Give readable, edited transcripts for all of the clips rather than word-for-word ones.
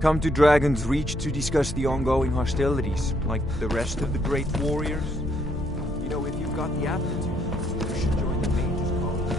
Come to Dragon's Reach to discuss the ongoing hostilities, like the rest of the great warriors. You know, if you've got the aptitude, you should join the mage's college.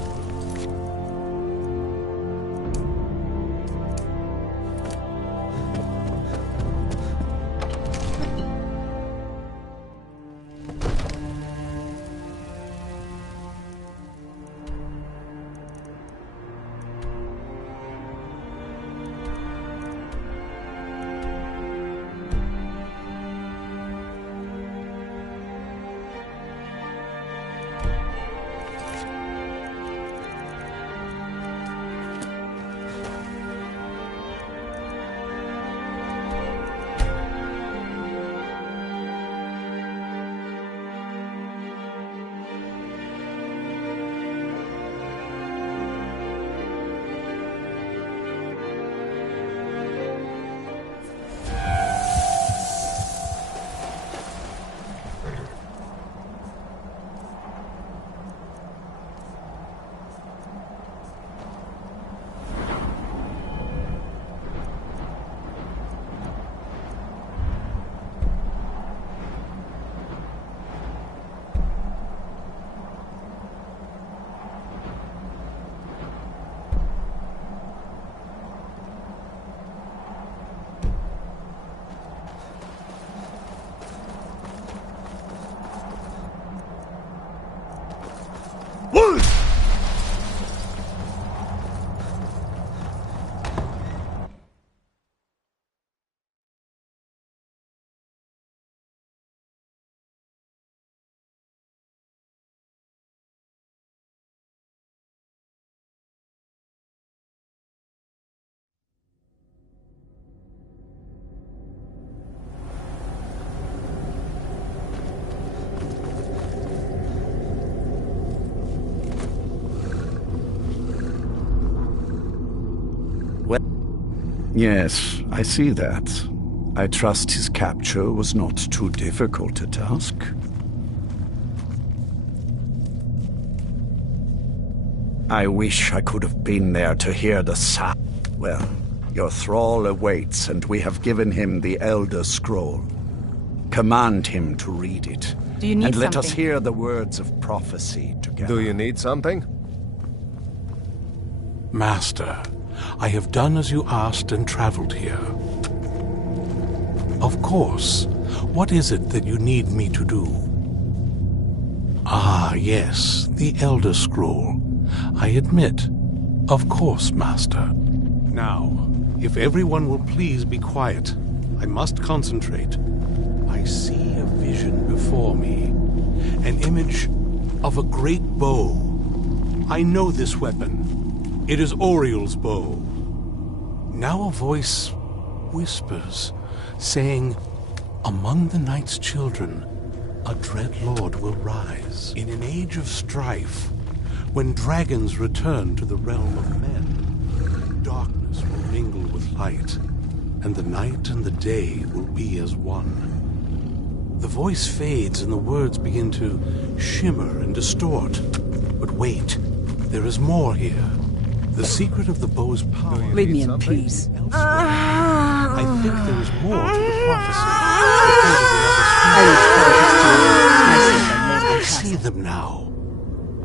Yes, I see that. I trust his capture was not too difficult a task. I wish I could have been there to hear the sound. Well, your thrall awaits, and we have given him the Elder Scroll. Command him to read it. Do you need and let something? us hear the words of prophecy together. Do you need something? Master, I have done as you asked and traveled here. Of course. What is it that you need me to do? Ah, yes, the Elder Scroll. I admit. Of course, Master. Now, if everyone will please be quiet, I must concentrate. I see a vision before me. An image of a great bow. I know this weapon. It is Oriel's bow. Now a voice whispers, saying, among the night's children, a dread lord will rise. In an age of strife, when dragons return to the realm of men, darkness will mingle with light, and the night and the day will be as one. The voice fades and the words begin to shimmer and distort. But wait, there is more here. The secret of the bow's power. Leave me in peace. I think there is more to the prophecy. I see them now.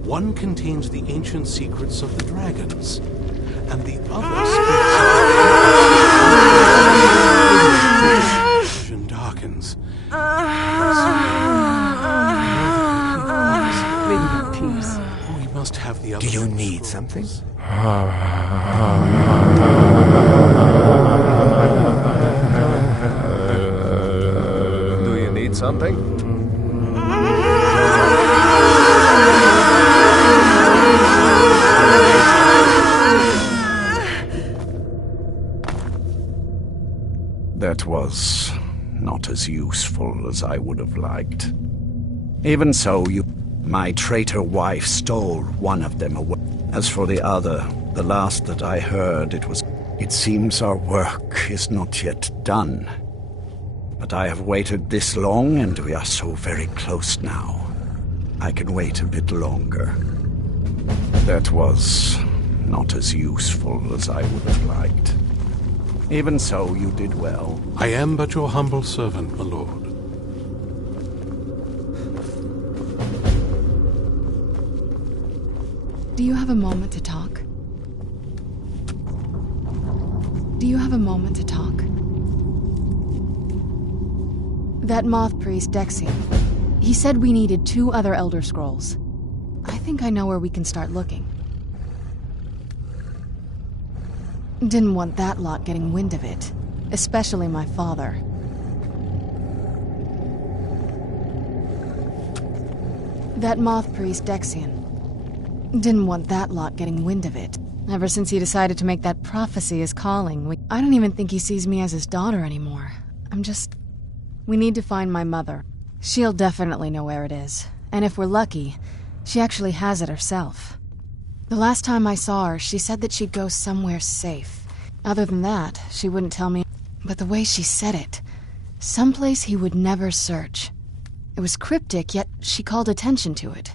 One contains the ancient secrets of the dragons, and the other speaks of something? That was not as useful as I would have liked. Even so, my traitor wife stole one of them away. As for the other, the last that I heard, it seems our work is not yet done. But I have waited this long, and we are so very close now. I can wait a bit longer. That was not as useful as I would have liked. Even so, you did well. I am but your humble servant, my lord. Do you have a moment to talk? Do you have a moment to talk? That moth priest, Dexian, he said we needed 2 other Elder Scrolls. I think I know where we can start looking. Didn't want that lot getting wind of it, especially my father. That moth priest, Dexian, didn't want that lot getting wind of it. Ever since he decided to make that prophecy his calling, I don't even think he sees me as his daughter anymore. We need to find my mother. She'll definitely know where it is. And if we're lucky, she actually has it herself. The last time I saw her, she said that she'd go somewhere safe. Other than that, she wouldn't tell me. But the way she said it, someplace he would never search. It was cryptic, yet she called attention to it.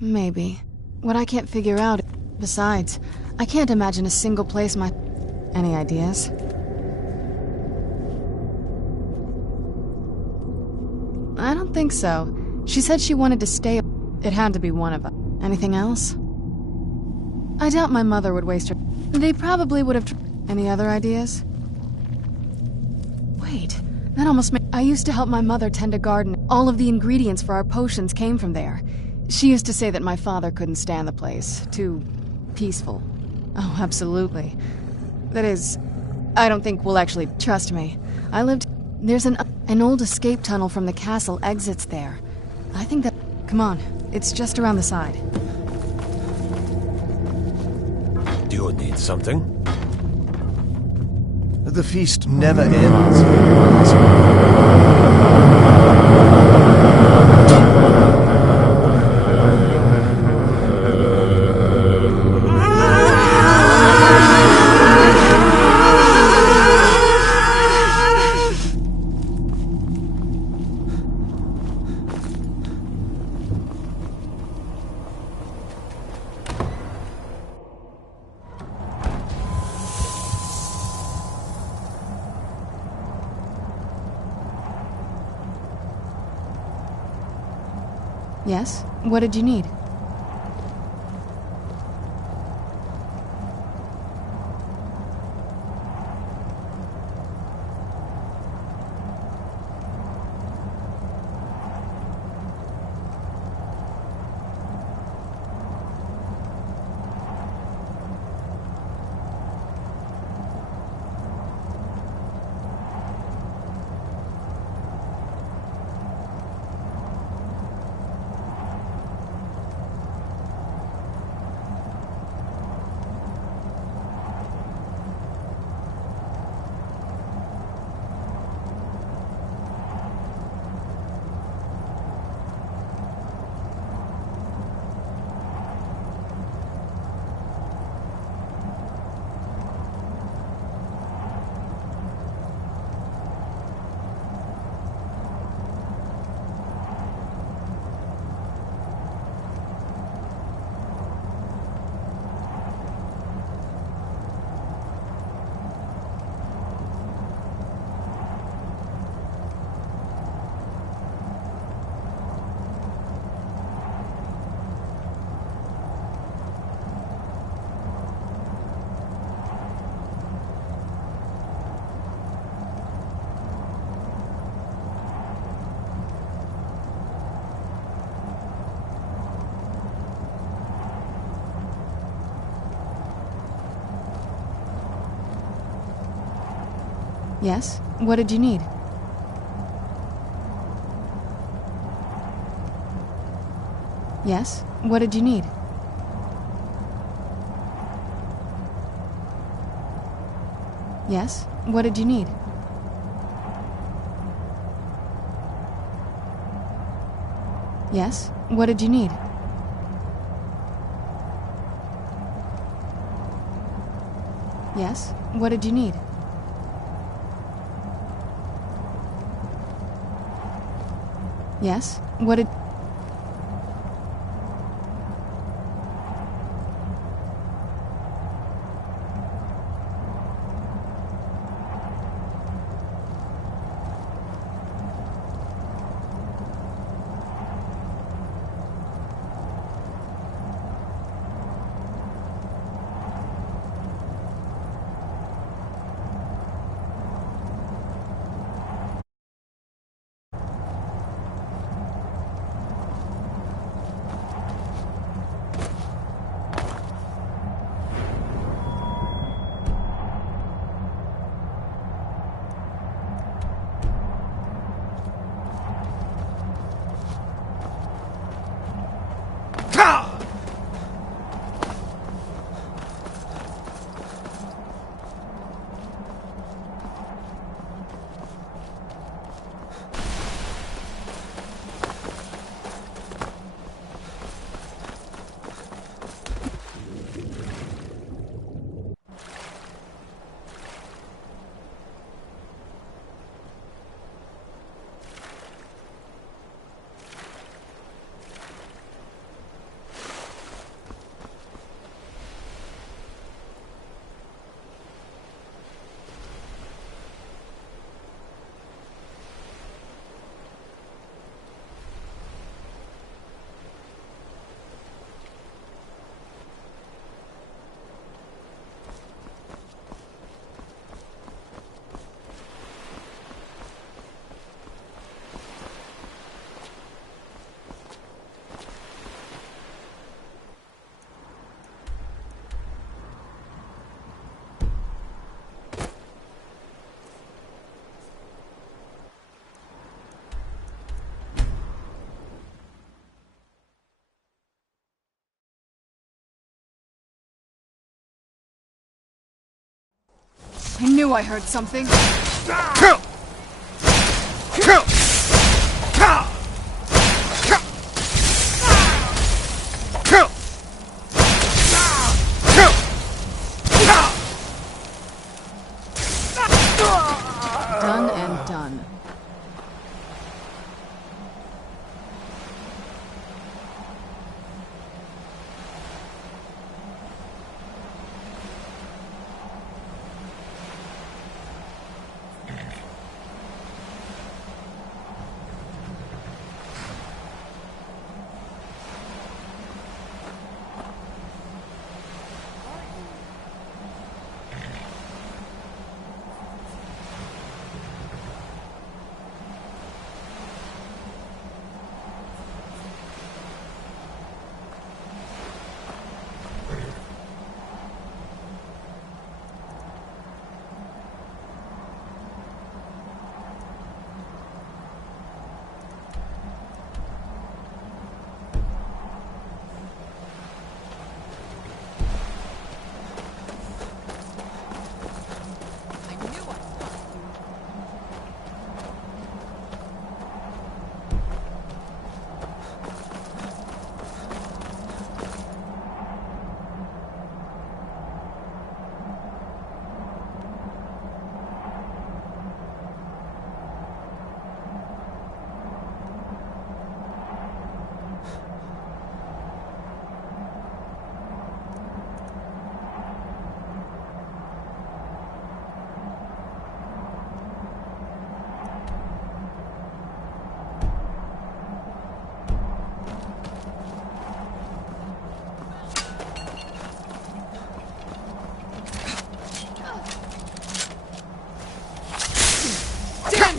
Maybe. What I can't figure out... Besides, I can't imagine a single place my... Any ideas? I don't think so. She said she wanted to stay... It had to be one of us. Anything else? I doubt my mother would waste her... They probably would have... Any other ideas? Wait, that almost made... I used to help my mother tend a garden. All of the ingredients for our potions came from there. She used to say that my father couldn't stand the place. Too... peaceful. Oh, absolutely. That is... I don't think we'll actually... Trust me. I lived... There's an old escape tunnel from the castle exits there. I think that... Come on. It's just around the side. Do you need something? The feast never ends. Yes? What did you need? Yes? What did you need? Yes? What did you need? Yes? What did you need? Yes? What did you need? Yes? What did you need? Yes? What did... I knew I heard something. Done and done.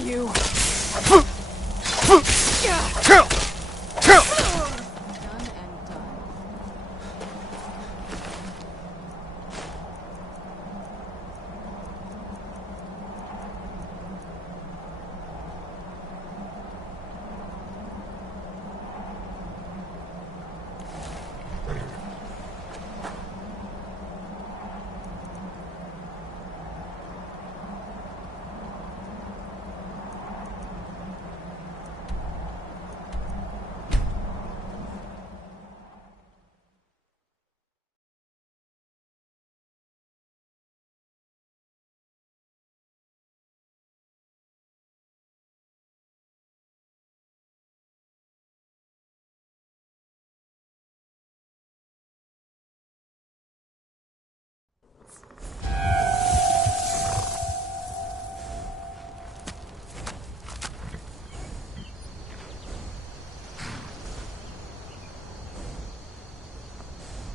You.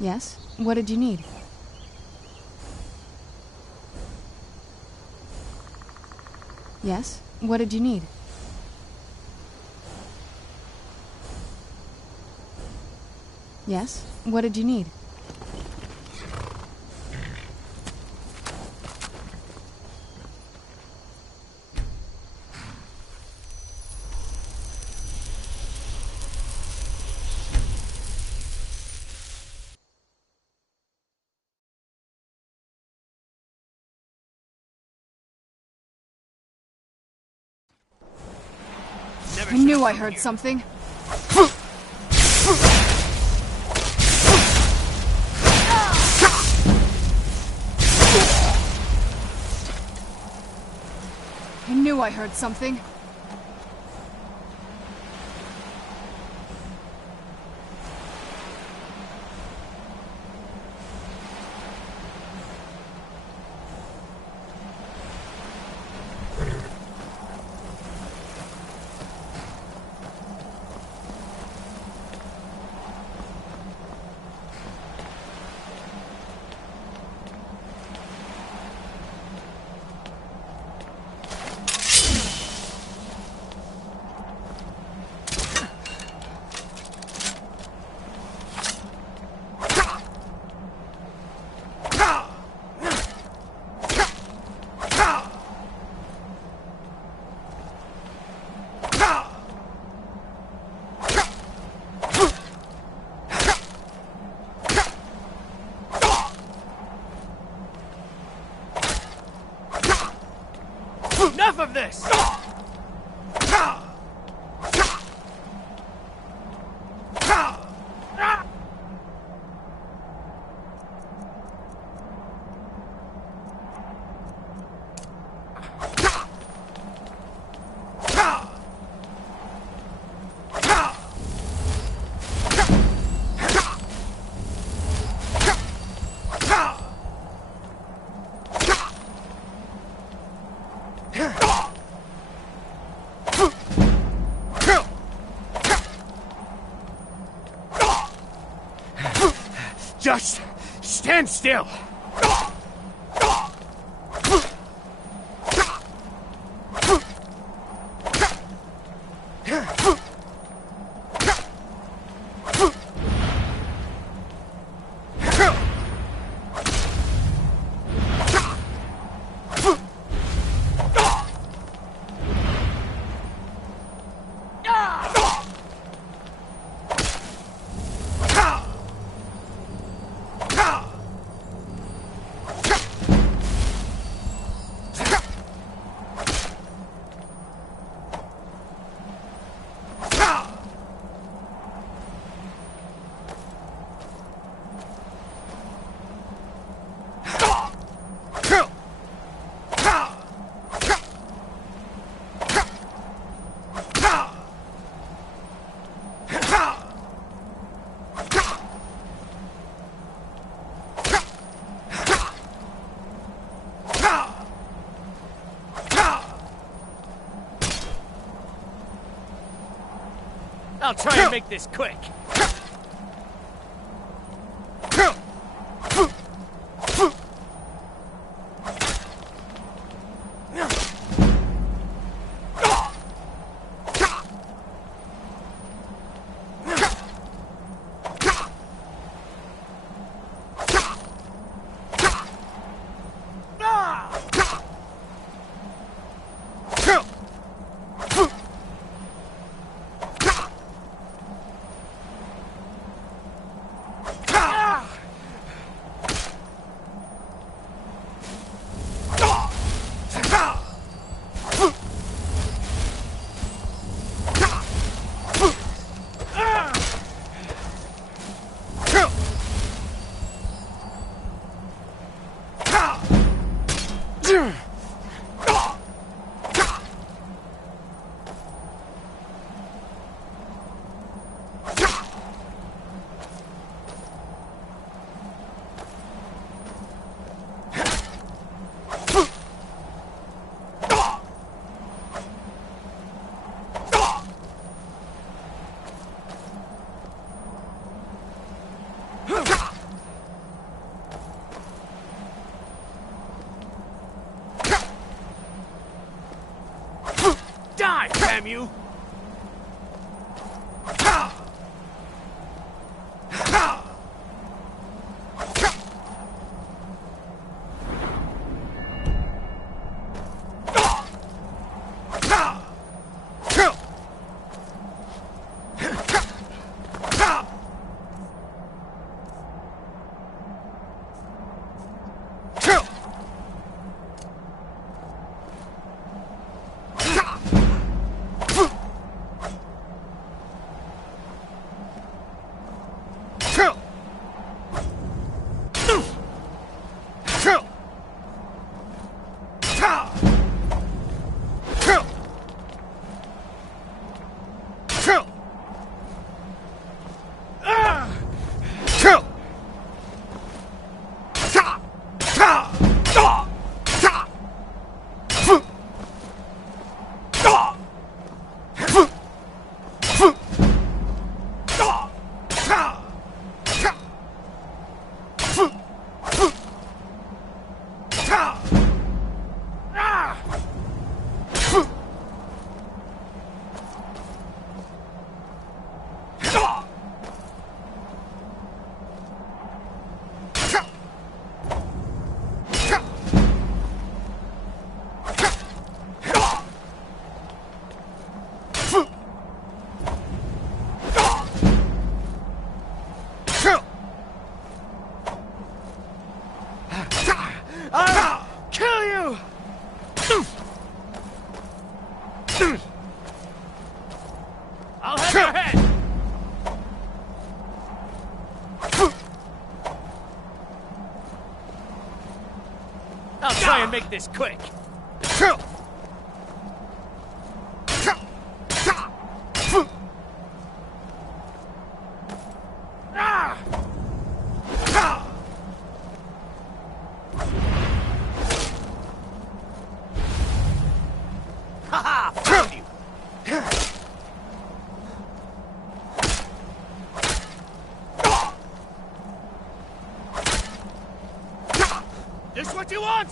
Yes? What did you need? Yes? What did you need? Yes? What did you need? I knew I heard something. I knew I heard something. Enough of this! Just stand still! I'll try and make this quick. damn you! I'll kill you! I'll have your head! I'll try and make this quick. Haha! Found you! This what you want?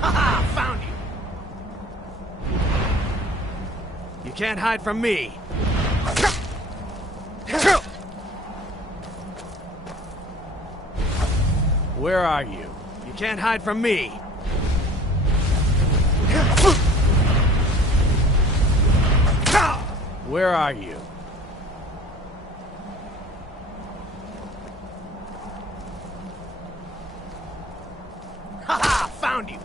Haha! Found you! You can't hide from me. Where are you? You can't hide from me. Where are you? Haha! Found you!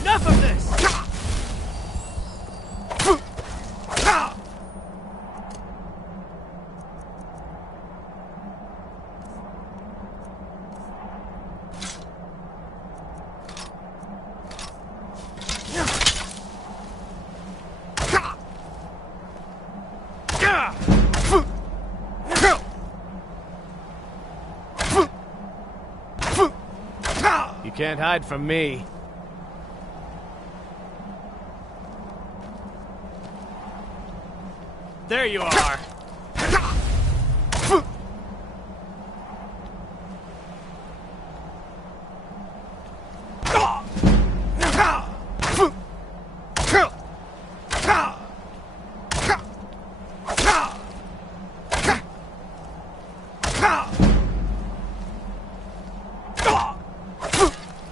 Enough of this! You can't hide from me. There you are.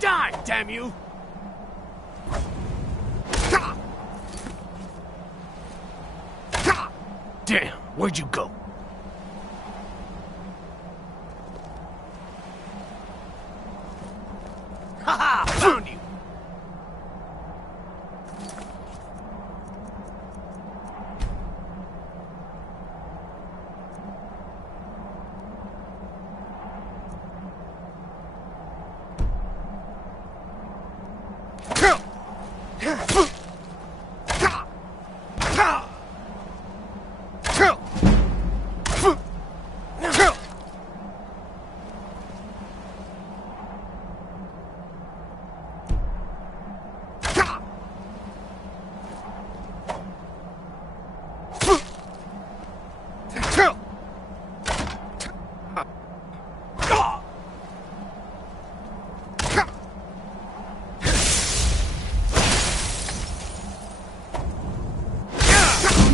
Die, damn you! Damn, where'd you go?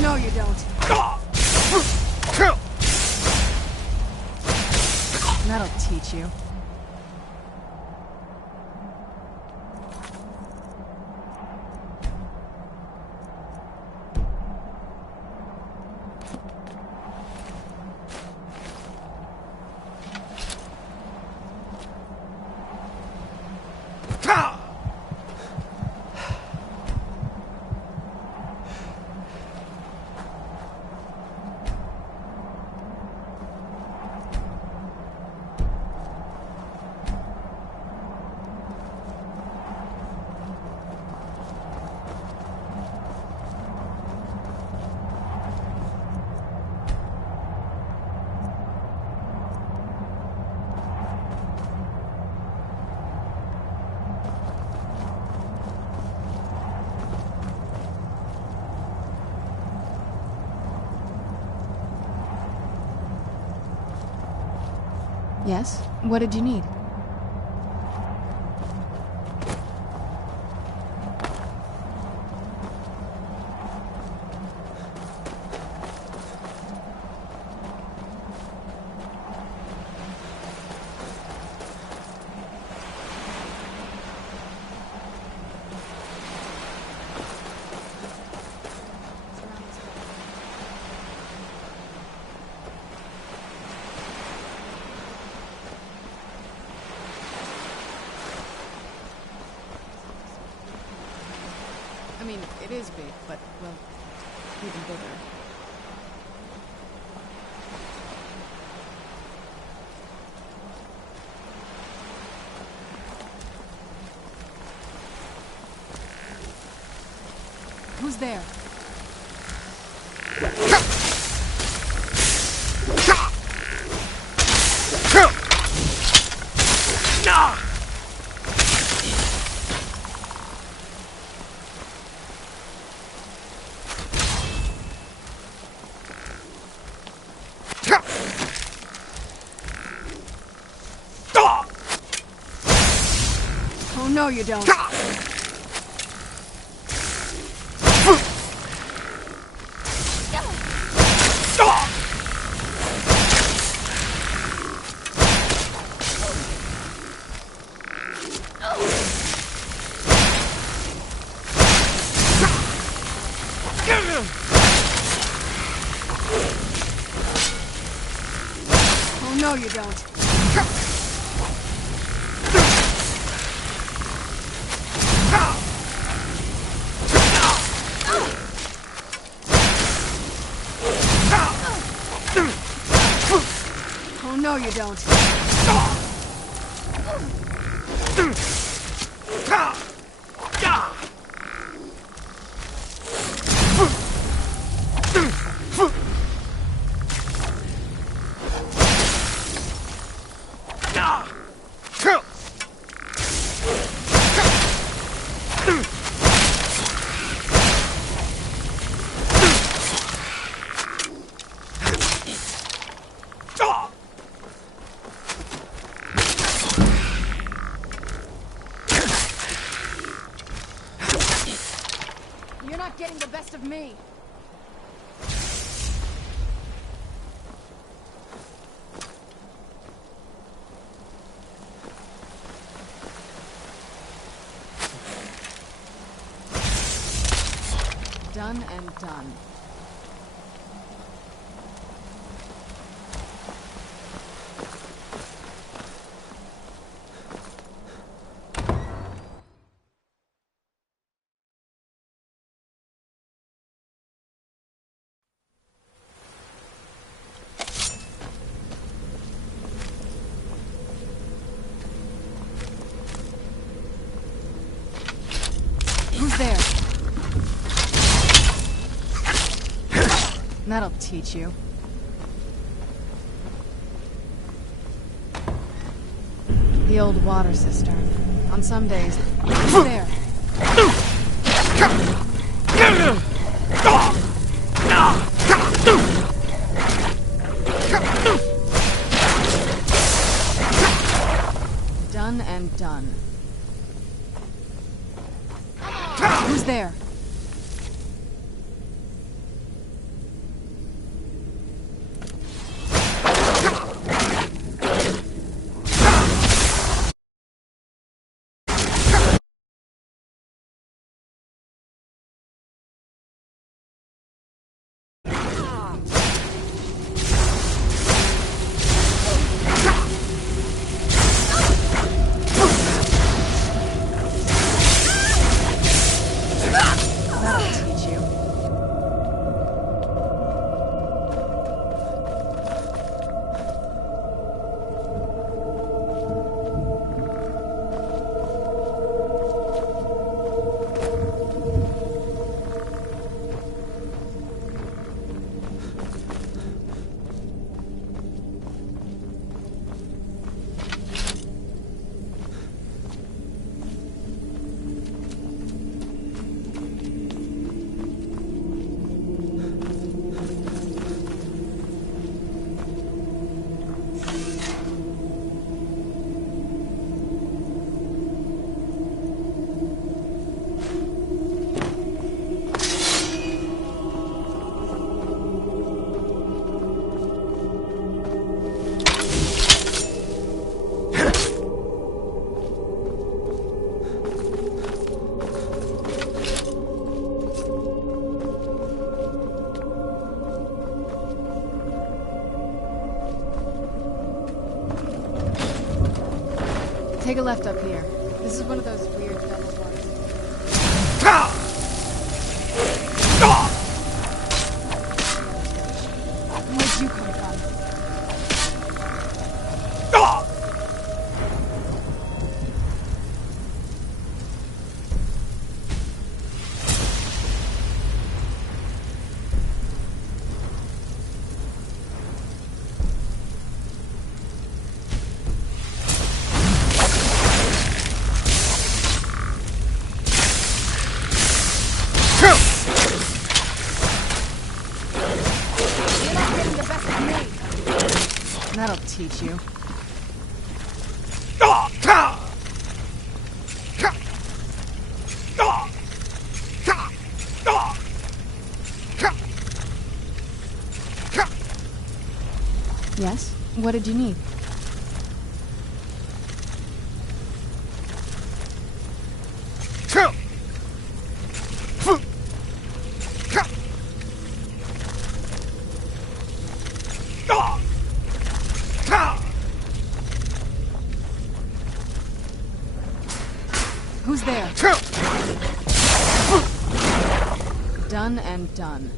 no, you don't. That'll teach you. Yes? What did you need? I mean, it is big, but, well, even bigger. Who's there? Oh, no, you don't. Oh, no, you don't. Oh, no, you don't. You're not getting the best of me. Done and done. Who's there? That'll teach you. The old water cistern. On some days, who's there? Done and done. Who's there? Take a left up here. This is one of those weird double bars. Where'd you come from? That'll teach you. Yes? What did you need? Who's there? Done and done.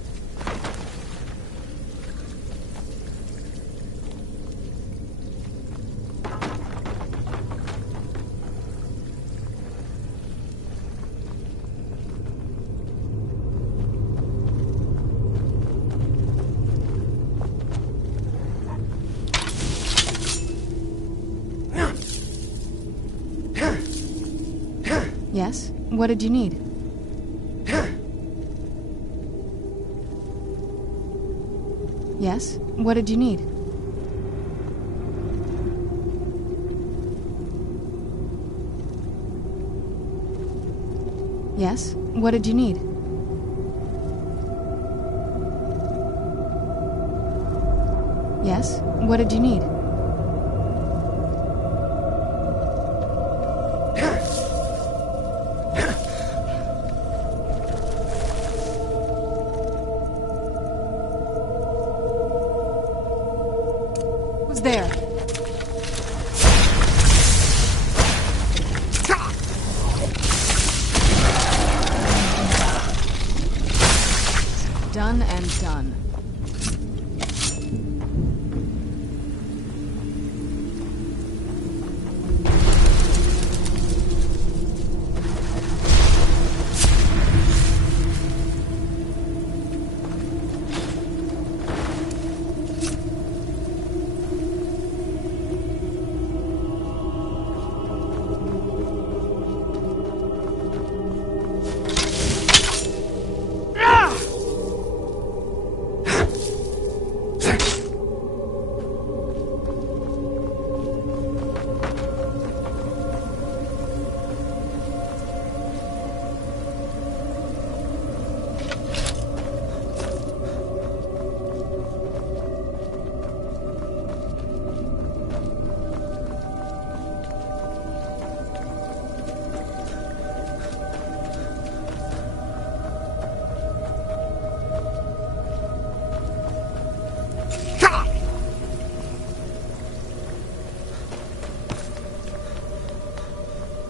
Yes? What did you need? Yes? What did you need? Yes? What did you need? Yes? What did you need? Who's there? Done and done.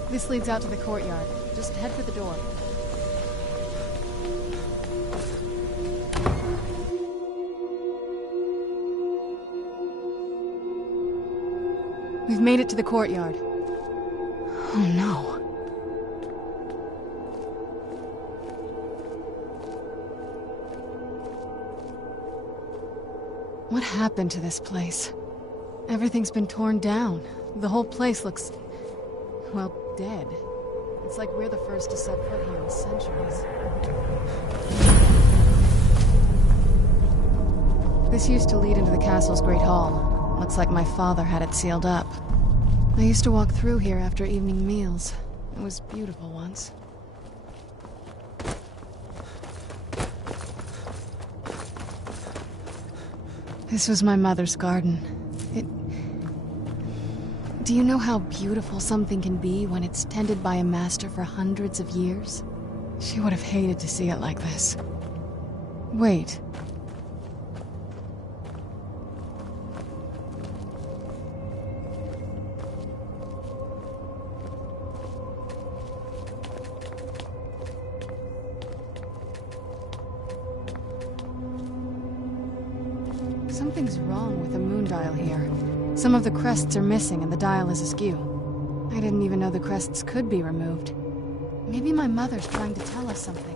This leads out to the courtyard. Just head for the door. We've made it to the courtyard. Oh no. What happened to this place? Everything's been torn down. The whole place looks, well, dead. It's like we're the first to set foot here in centuries. This used to lead into the castle's great hall. Looks like my father had it sealed up. I used to walk through here after evening meals. It was beautiful once. This was my mother's garden. Do you know how beautiful something can be when it's tended by a master for hundreds of years? She would have hated to see it like this. Wait. Something's wrong with the moon dial here. Some of the crests are missing and the dial is askew. I didn't even know the crests could be removed. Maybe my mother's trying to tell us something.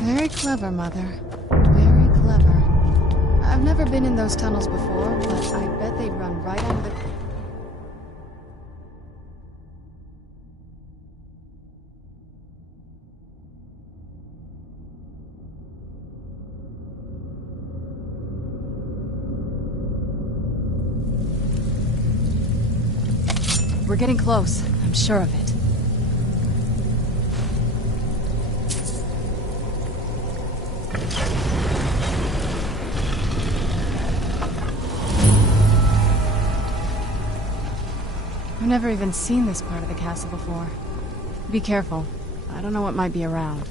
Very clever, Mother. Very clever. I've never been in those tunnels before, but I bet they'd run right under the... We're getting close. I'm sure of it. I've never even seen this part of the castle before. Be careful. I don't know what might be around.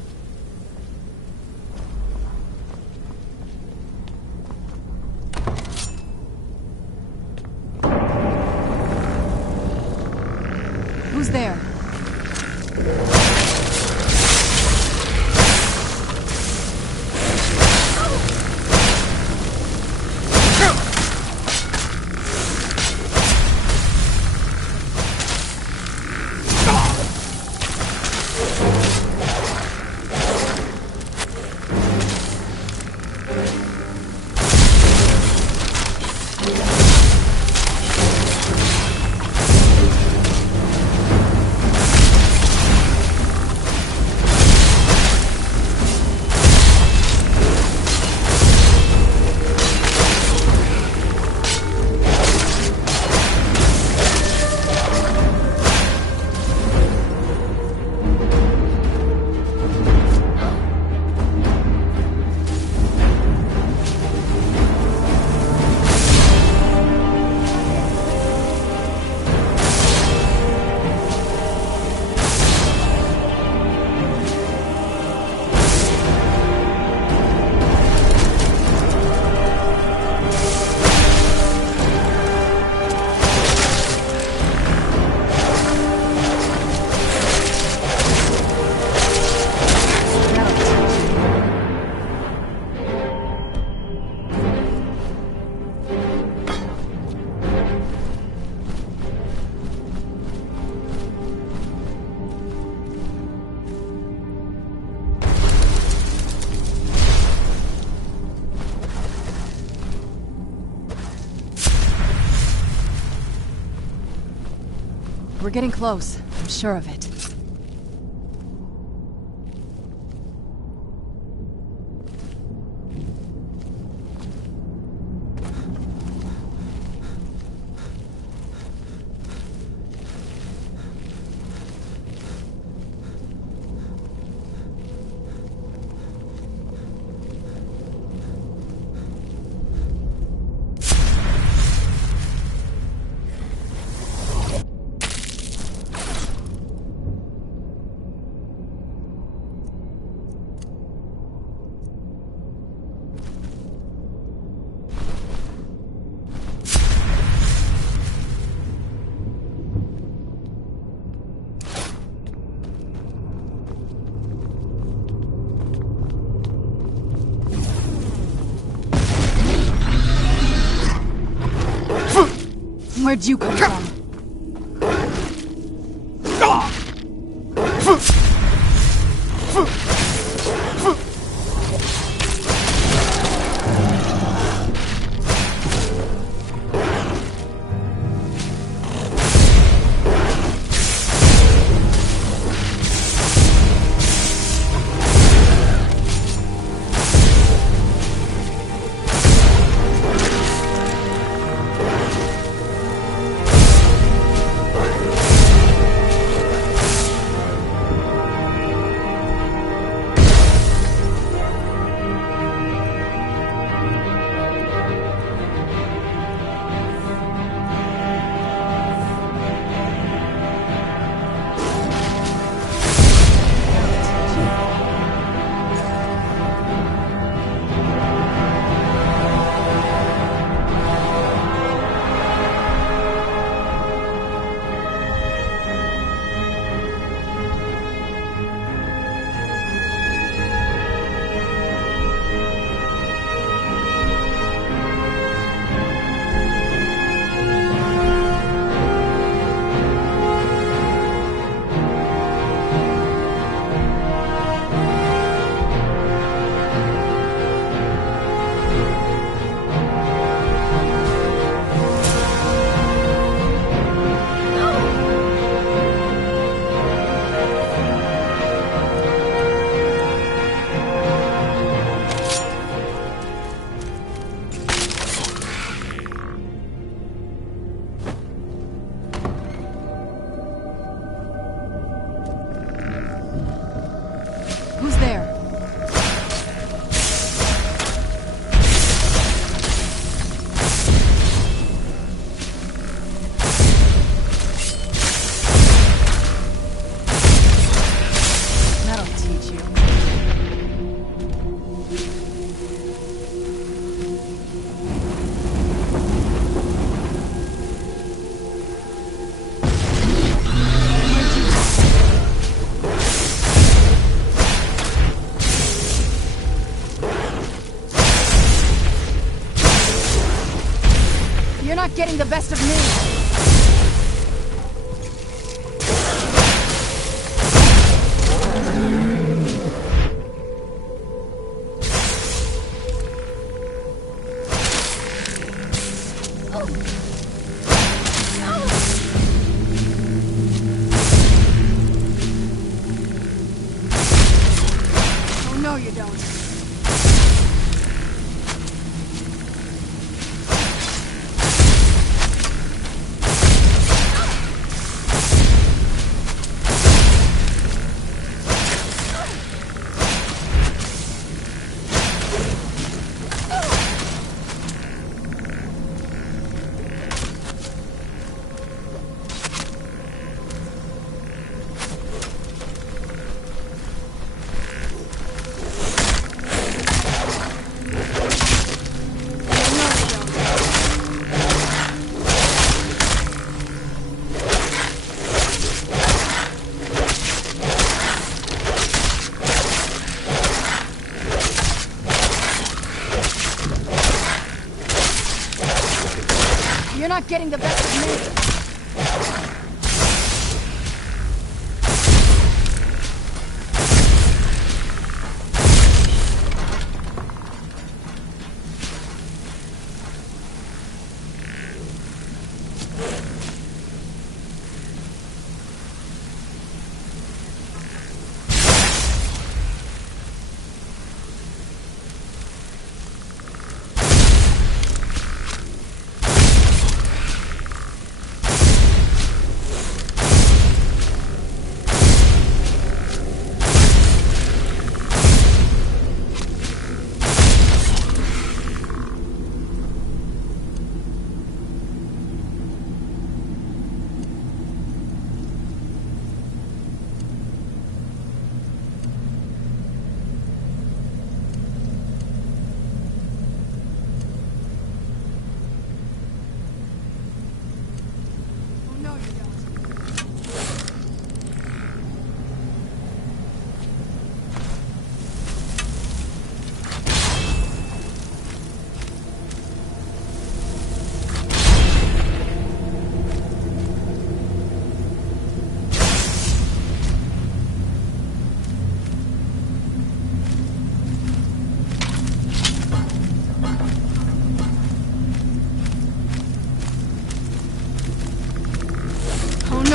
Who's there? We're getting close. I'm sure of it. Where'd you come from? Who's there? That'll teach you. You're not getting the best of me. Oh, no, you don't. You're not getting the best of me.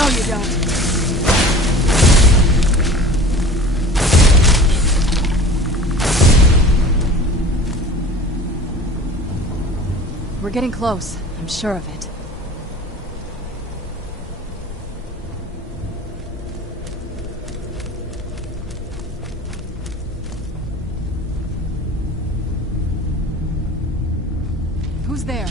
No, you don't. We're getting close. I'm sure of it. Who's there?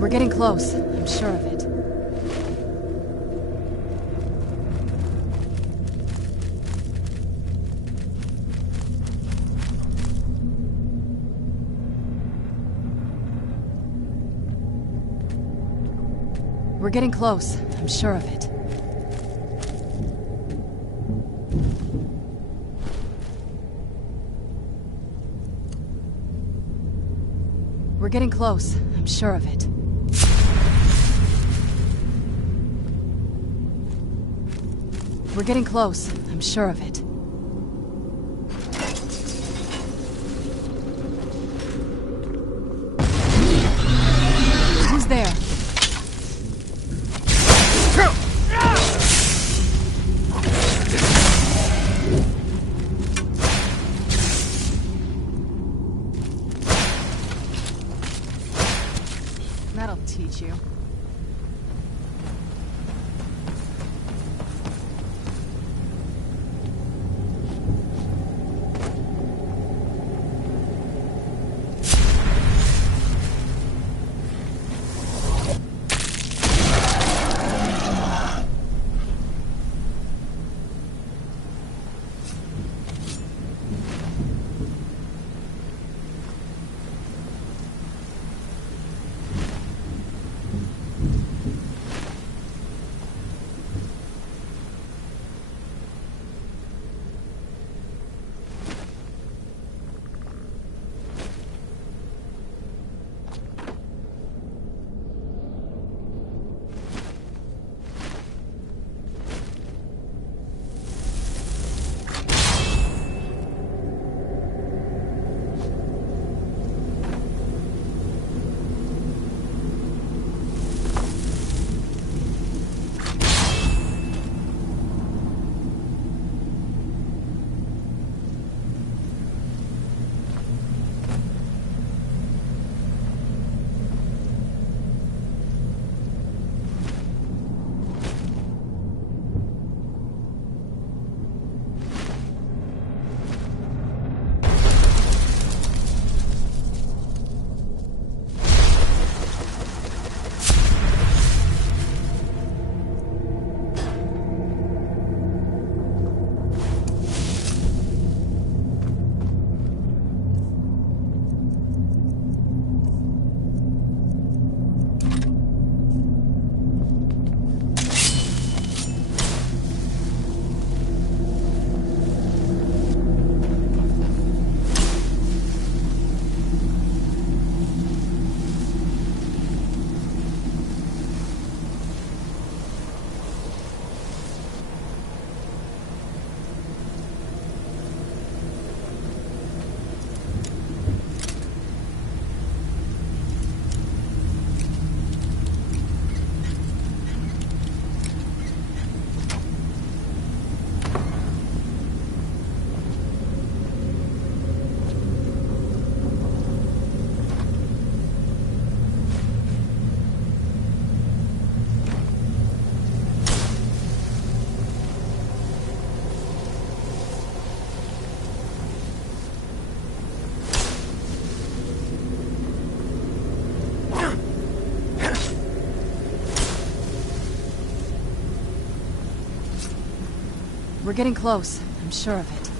We're getting close. I'm sure of it. We're getting close. I'm sure of it. We're getting close. I'm sure of it. We're getting close. I'm sure of it. Who's there? That'll teach you. We're getting close. I'm sure of it.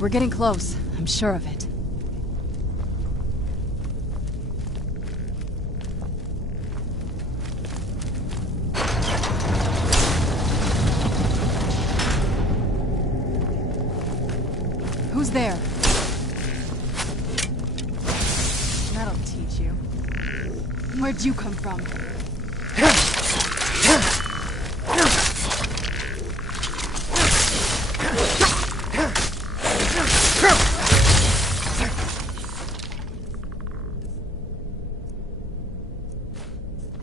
We're getting close. I'm sure of it. Who's there? That'll teach you. Where'd you come from?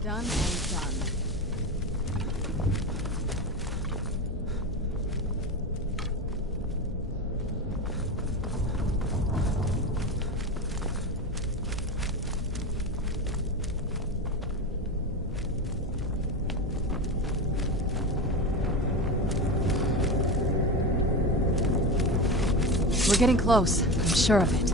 Done and done. We're getting close. I'm sure of it.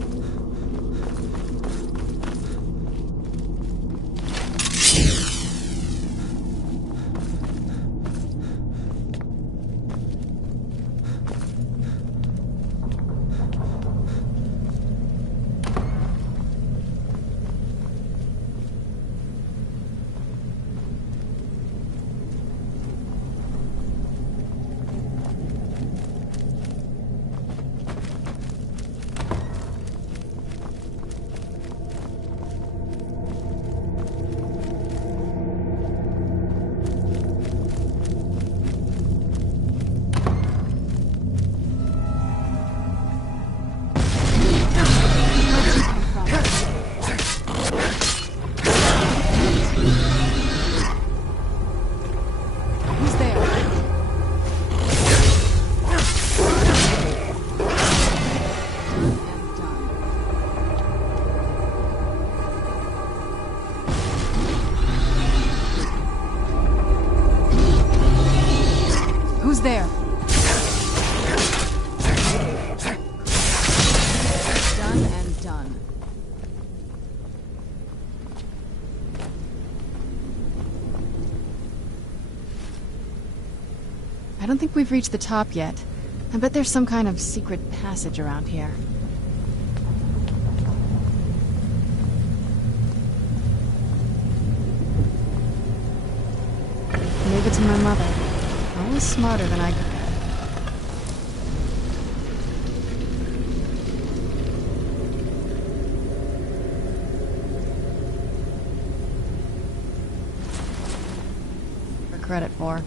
Who's there? Done and done. I don't think we've reached the top yet. I bet there's some kind of secret passage around here. Leave it to my mother. Always smarter than I could be. For credit for.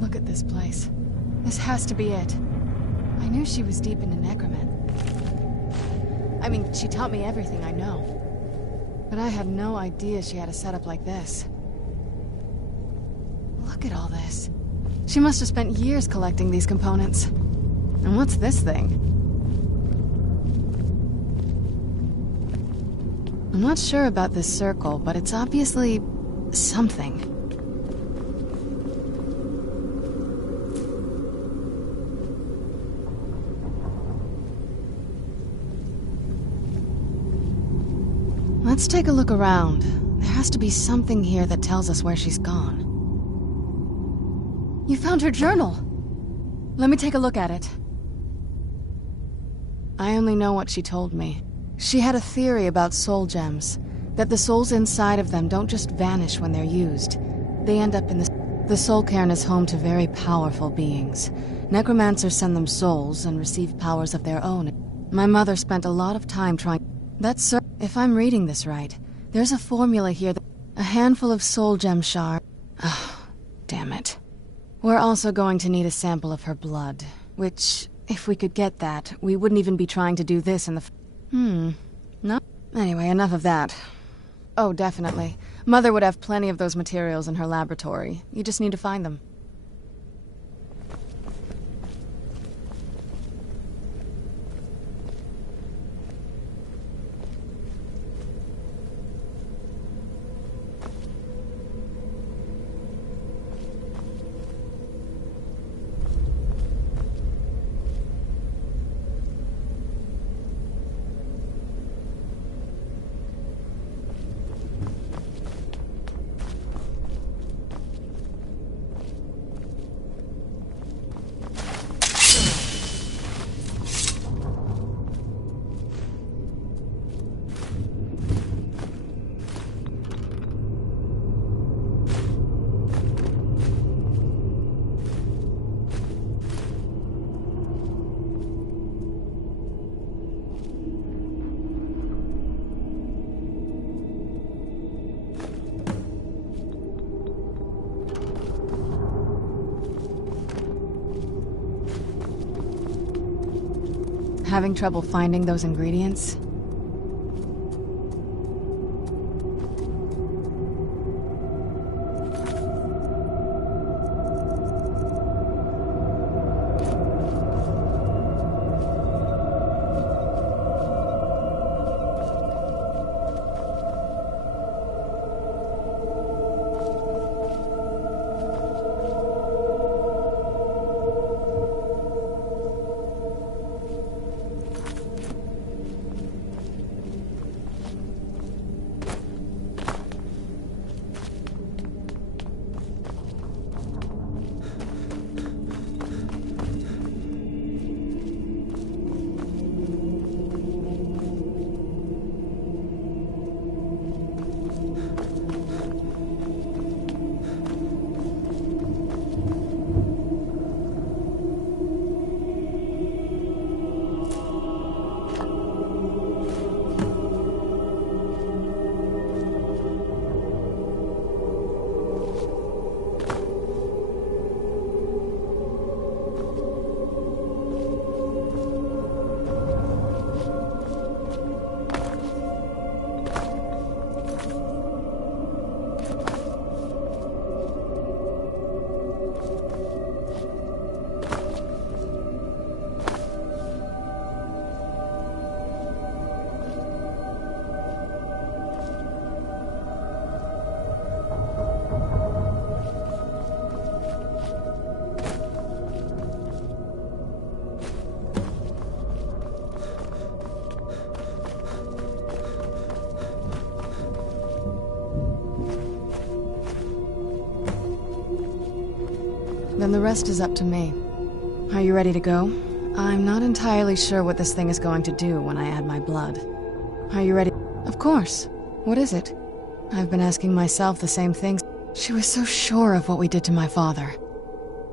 Look at this place. This has to be it. I knew she was deep into necromancy. I mean, she taught me everything I know. But I had no idea she had a setup like this. Look Look at all this. She must have spent years collecting these components. And what's this thing? I'm not sure about this circle, but it's obviously something. Let's take a look around. There has to be something here that tells us where she's gone. You found her journal! Let me take a look at it. I only know what she told me. She had a theory about soul gems, that the souls inside of them don't just vanish when they're used. They end up in the soul cairn is home to very powerful beings. Necromancers send them souls and receive powers of their own. My mother spent a lot of time trying... That's if I'm reading this right, there's a formula here that... A handful of soul gem shards... Oh, damn it. We're also going to need a sample of her blood, which, if we could get that, we wouldn't even be trying to do this in the... No? Anyway, enough of that. Oh, definitely. Mother would have plenty of those materials in her laboratory. You just need to find them. Having trouble finding those ingredients? Then the rest is up to me. Are you ready to go? I'm not entirely sure what this thing is going to do when I add my blood. Are you ready? Of course. What is it? I've been asking myself the same things. She was so sure of what we did to my father.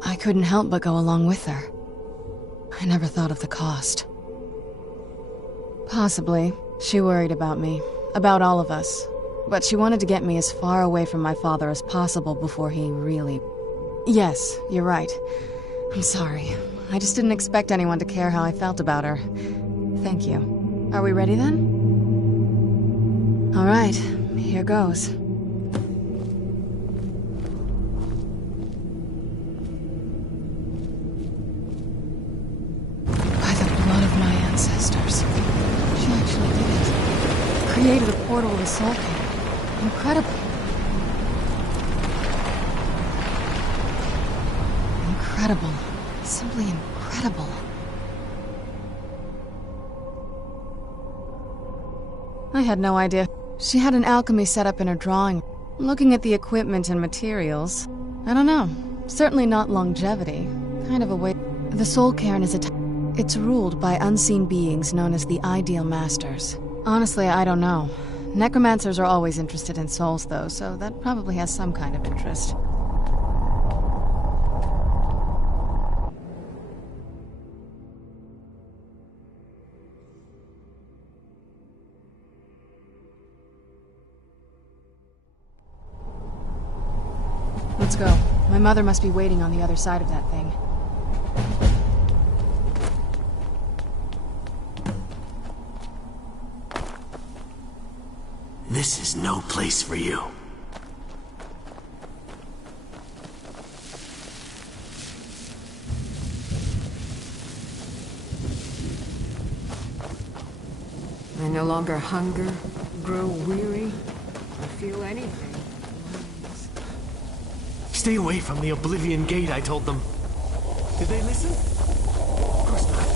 I couldn't help but go along with her. I never thought of the cost. Possibly. She worried about me. About all of us. But she wanted to get me as far away from my father as possible before he really... Yes, you're right. I'm sorry. I just didn't expect anyone to care how I felt about her. Thank you. Are we ready then? All right, here goes. Ancestors. She actually did it. Created a portal to the Soul King. Incredible. Incredible. Simply incredible. I had no idea. She had an alchemy set up in her drawing. Looking at the equipment and materials, I don't know. Certainly not longevity. Kind of a way. The Soul Cairn is it's ruled by unseen beings known as the Ideal Masters. Honestly, I don't know. Necromancers are always interested in souls, though, so that probably has some kind of interest. Let's go. My mother must be waiting on the other side of that thing. This is no place for you. I no longer hunger, grow weary, or feel anything. Stay away from the Oblivion Gate, I told them. Did they listen? Of course not.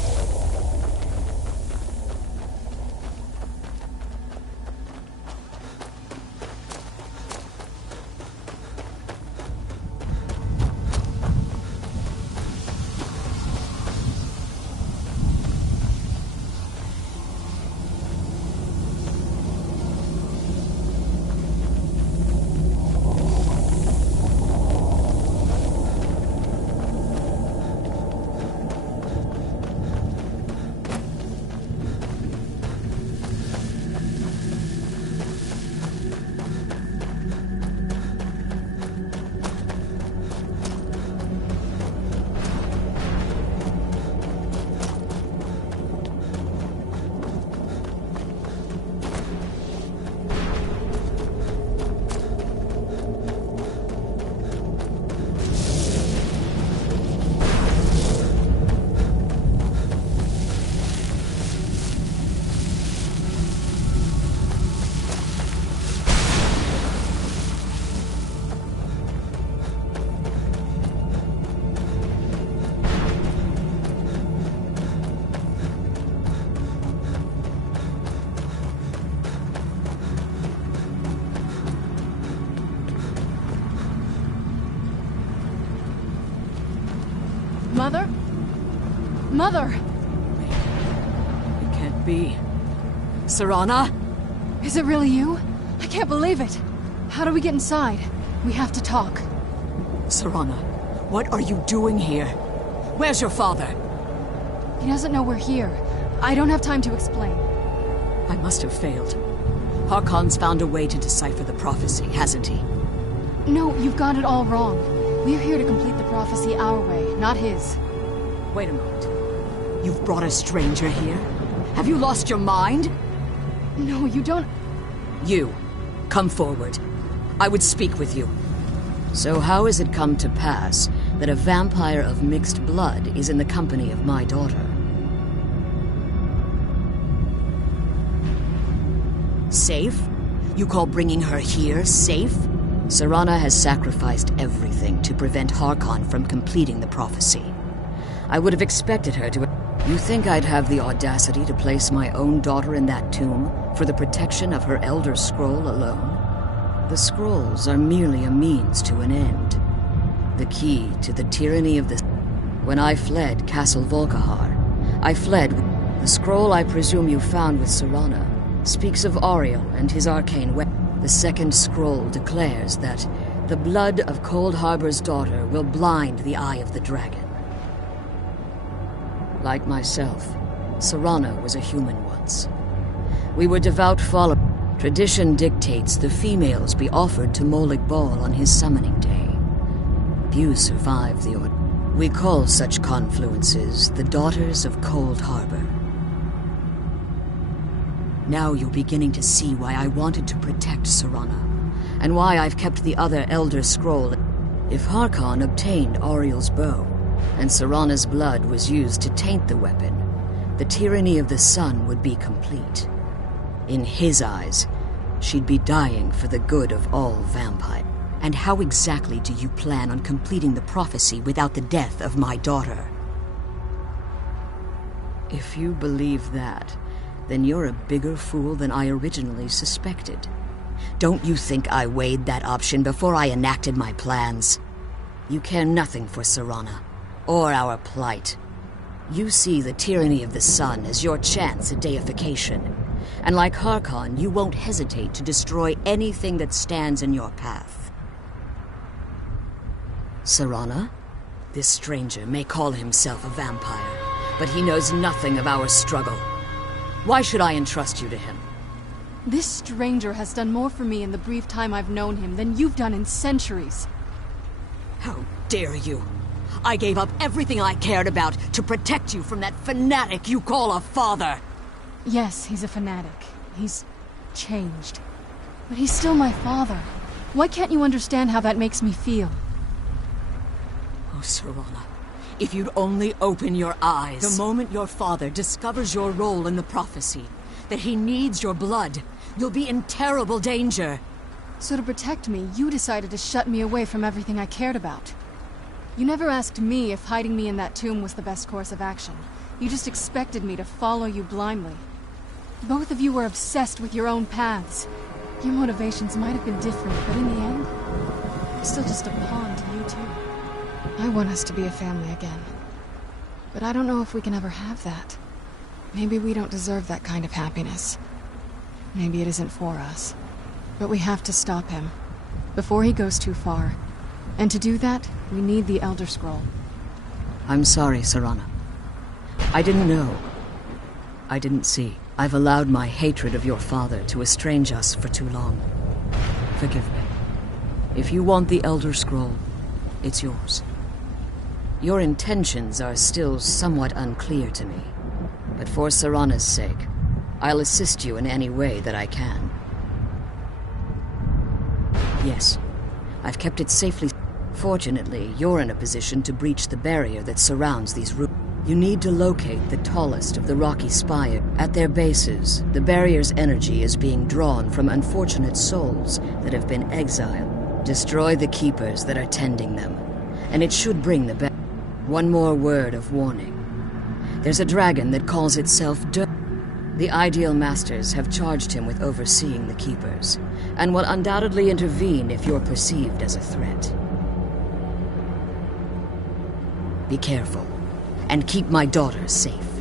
Mother? Mother! It can't be. Serana? Is it really you? I can't believe it. How do we get inside? We have to talk. Serana, what are you doing here? Where's your father? He doesn't know we're here. I don't have time to explain. I must have failed. Harkon's found a way to decipher the prophecy, hasn't he? No, you've got it all wrong. We're here to complete the prophecy our way, not his. Wait a moment. You've brought a stranger here? Have you lost your mind? No, you don't... You, come forward. I would speak with you. So how has it come to pass that a vampire of mixed blood is in the company of my daughter? Safe? You call bringing her here safe? Serana has sacrificed everything to prevent Harkon from completing the prophecy. I would have expected her to... You think I'd have the audacity to place my own daughter in that tomb for the protection of her Elder Scroll alone? The scrolls are merely a means to an end. The key to the tyranny of the... When I fled Castle Volkihar, I fled with... The scroll I presume you found with Serana speaks of Ariel and his arcane weapon. The second scroll declares that the blood of Cold Harbor's daughter will blind the eye of the dragon. Like myself, Serana was a human once. We were devout followers. Tradition dictates the females be offered to Molig Bal on his summoning day. Few survive the order. We call such confluences the Daughters of Cold Harbor. Now you're beginning to see why I wanted to protect Serana, and why I've kept the other Elder Scroll. If Harkon obtained Ariel's bow, and Serana's blood was used to taint the weapon, the tyranny of the sun would be complete. In his eyes, she'd be dying for the good of all vampires. And how exactly do you plan on completing the prophecy without the death of my daughter? If you believe that, then you're a bigger fool than I originally suspected. Don't you think I weighed that option before I enacted my plans? You care nothing for Serana, or our plight. You see the tyranny of the sun as your chance at deification. And like Harkon, you won't hesitate to destroy anything that stands in your path. Serana? This stranger may call himself a vampire, but he knows nothing of our struggle. Why should I entrust you to him? This stranger has done more for me in the brief time I've known him than you've done in centuries. How dare you! I gave up everything I cared about to protect you from that fanatic you call a father! Yes, he's a fanatic. He's changed. But he's still my father. Why can't you understand how that makes me feel? Oh, Serana, if you'd only open your eyes. The moment your father discovers your role in the prophecy, that he needs your blood, you'll be in terrible danger. So to protect me, you decided to shut me away from everything I cared about. You never asked me if hiding me in that tomb was the best course of action. You just expected me to follow you blindly. Both of you were obsessed with your own paths. Your motivations might have been different, but in the end, I'm still just a pawn to you two. I want us to be a family again. But I don't know if we can ever have that. Maybe we don't deserve that kind of happiness. Maybe it isn't for us. But we have to stop him, before he goes too far. And to do that, we need the Elder Scroll. I'm sorry, Serana. I didn't know. I didn't see. I've allowed my hatred of your father to estrange us for too long. Forgive me. If you want the Elder Scroll, it's yours. Your intentions are still somewhat unclear to me, but for Serana's sake, I'll assist you in any way that I can. Yes, I've kept it safely. Fortunately, you're in a position to breach the barrier that surrounds these rooms. You need to locate the tallest of the rocky spires. At their bases, the barrier's energy is being drawn from unfortunate souls that have been exiled. Destroy the keepers that are tending them, and it should bring the barrier. One more word of warning. There's a dragon that calls itself The Ideal Masters have charged him with overseeing the keepers, and will undoubtedly intervene if you're perceived as a threat. Be careful, and keep my daughter safe.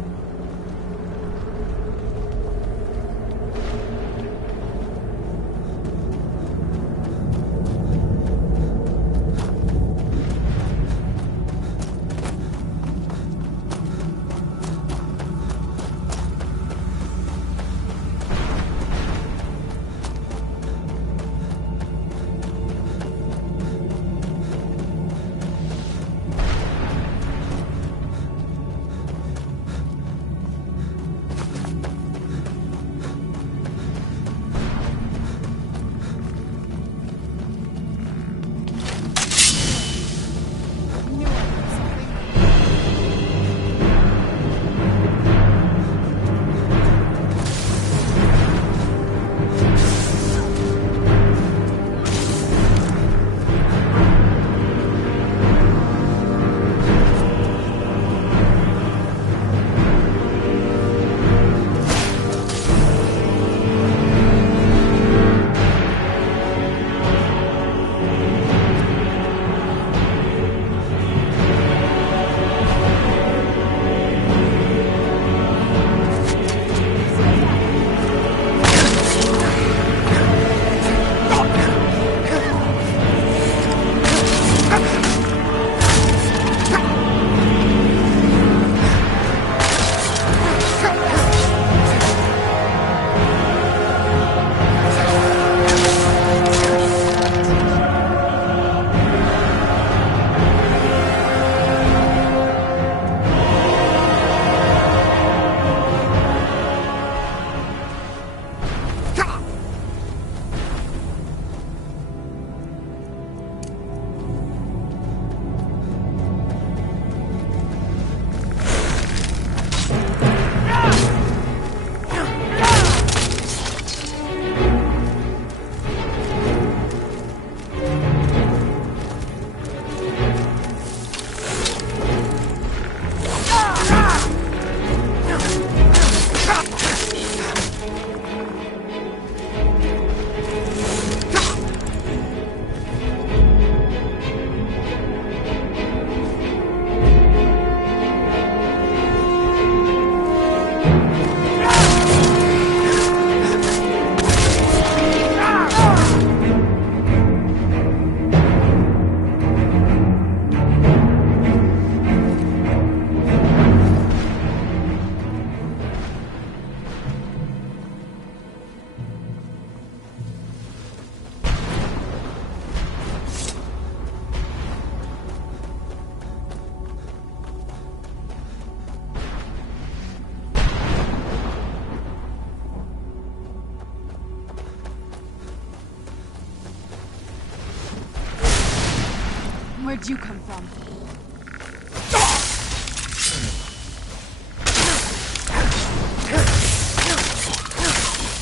Where'd you come from?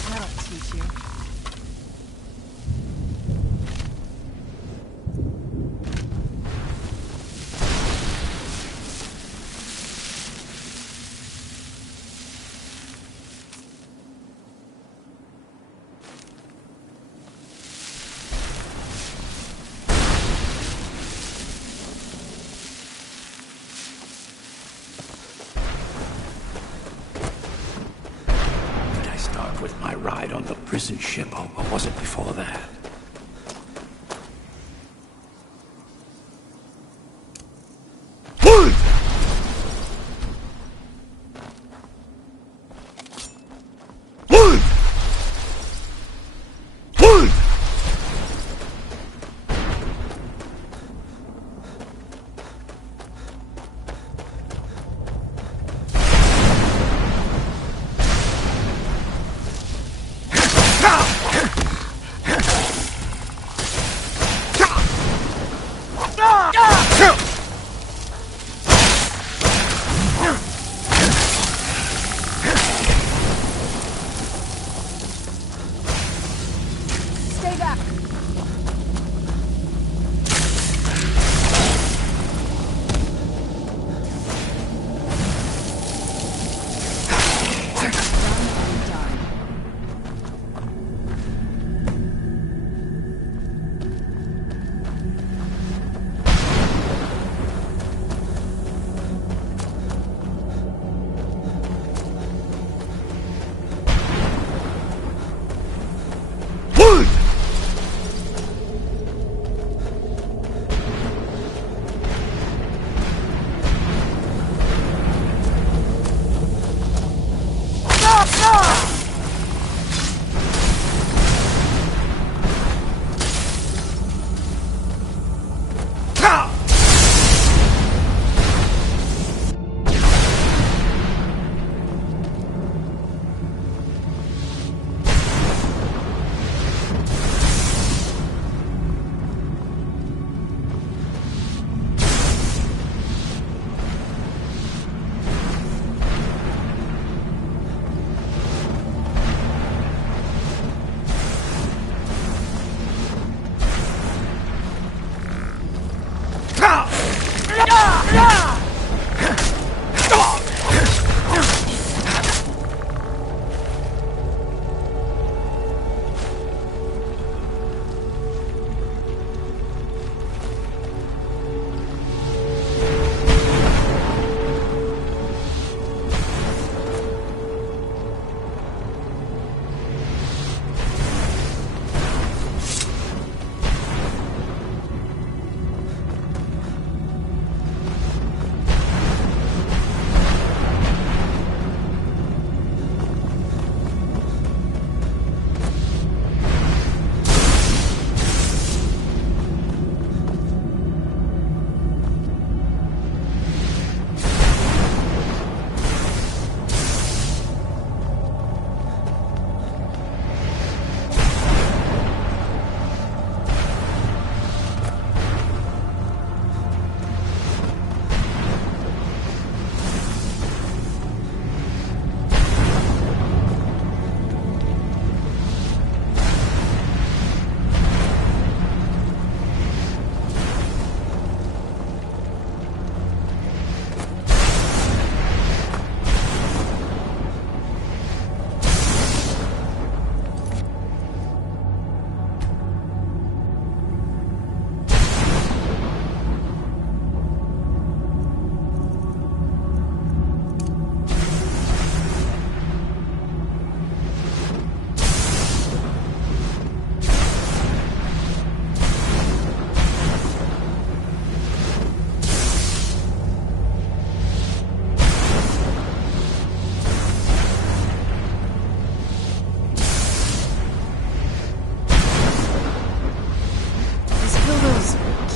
That'll teach you. With my ride on the prison ship, or was it before that?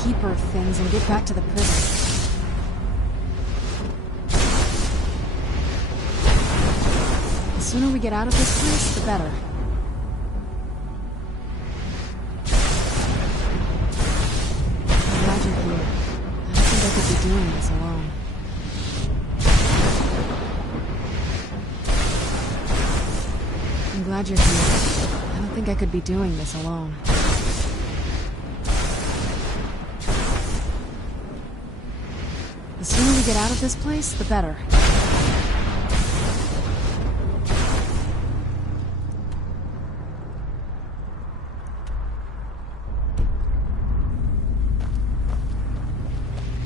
Keeper things and get back to the prison. The sooner we get out of this place, the better. I'm glad you're here. doing this alone. I'm glad you're here. I don't think I could be doing this alone. The sooner we get out of this place, the better.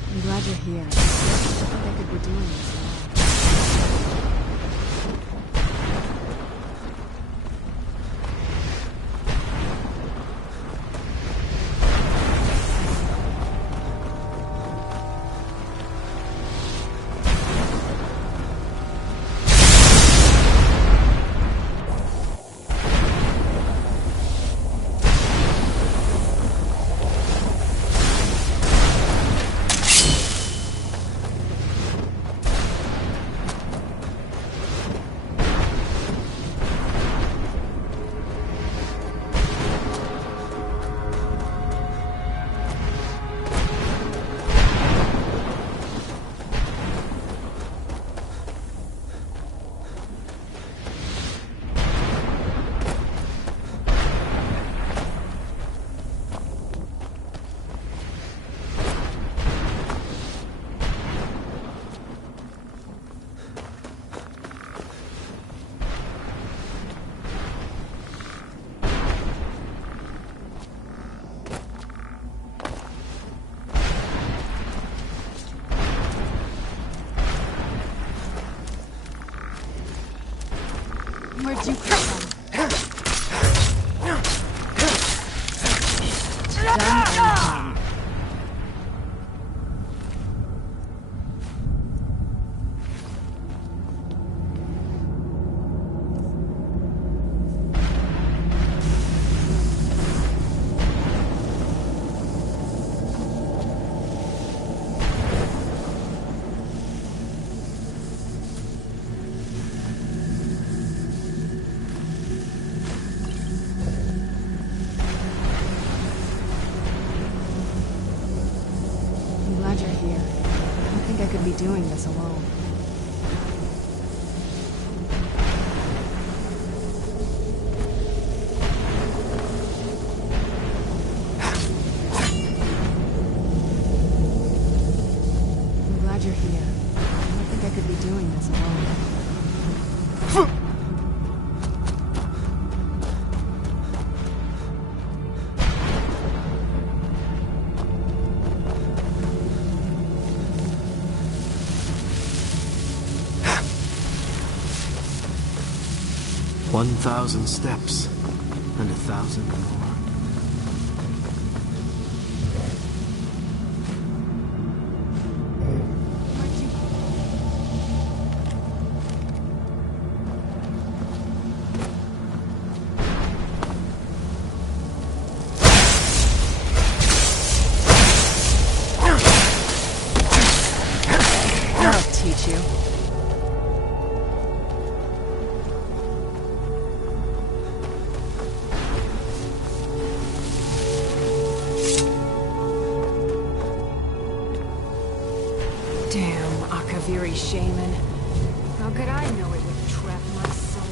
I'm glad you're here. I don't think I could be doing this alone. Where'd you come from? Done and done. I'm glad you're here. I don't think I could be doing this alone. I'm glad you're here. I don't think I could be doing this alone. One 1,000 steps, and 1,000 more. That'll teach you. Damn, Akaviri shaman. How could I know it would trap my soul?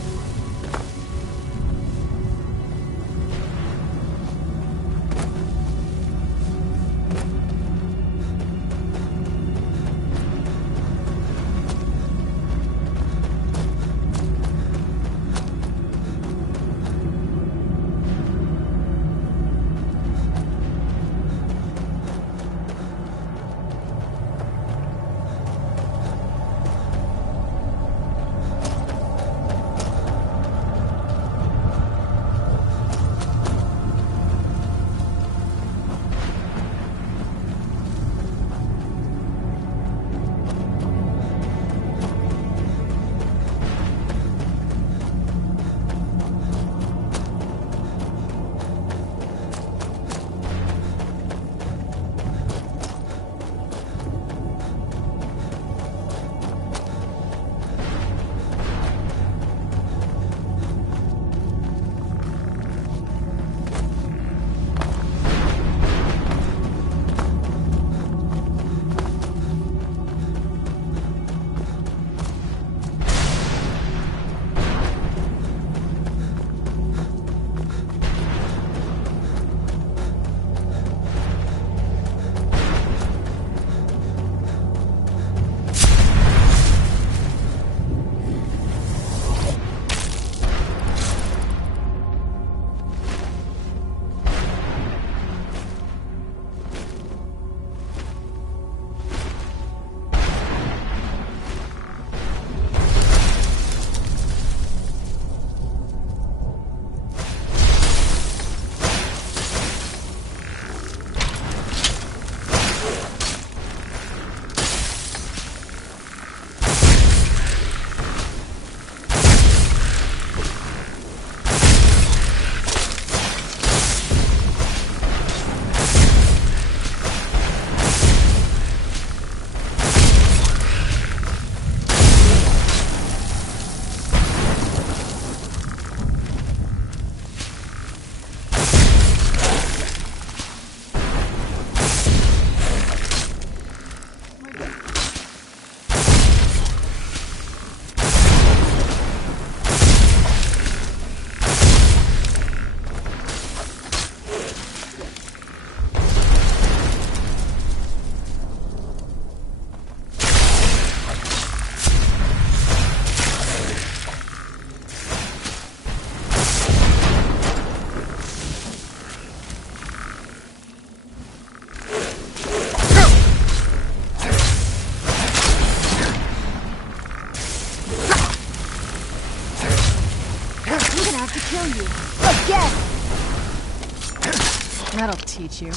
That'll teach you.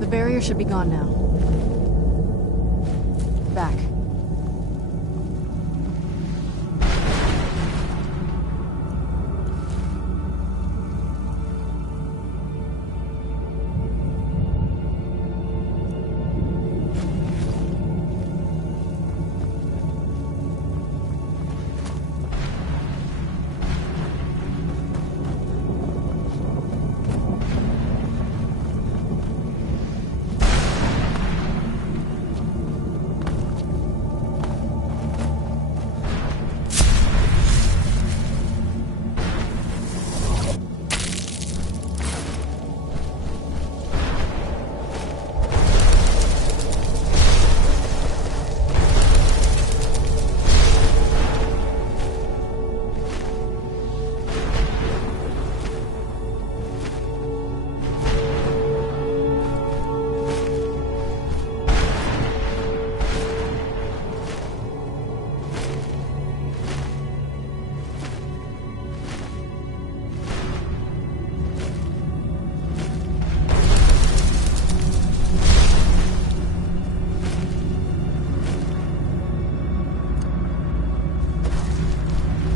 The barrier should be gone now. Back.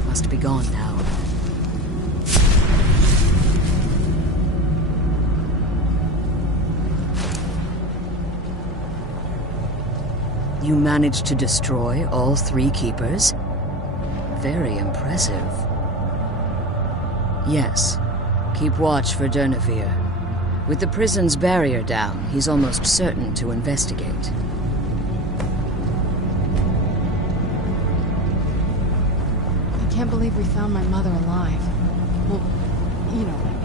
Must be gone now. You managed to destroy all 3 keepers? Very impressive. Yes. Keep watch for Durnevere. With the prison's barrier down, he's almost certain to investigate. I can't believe we found my mother alive. Well, you know what I mean.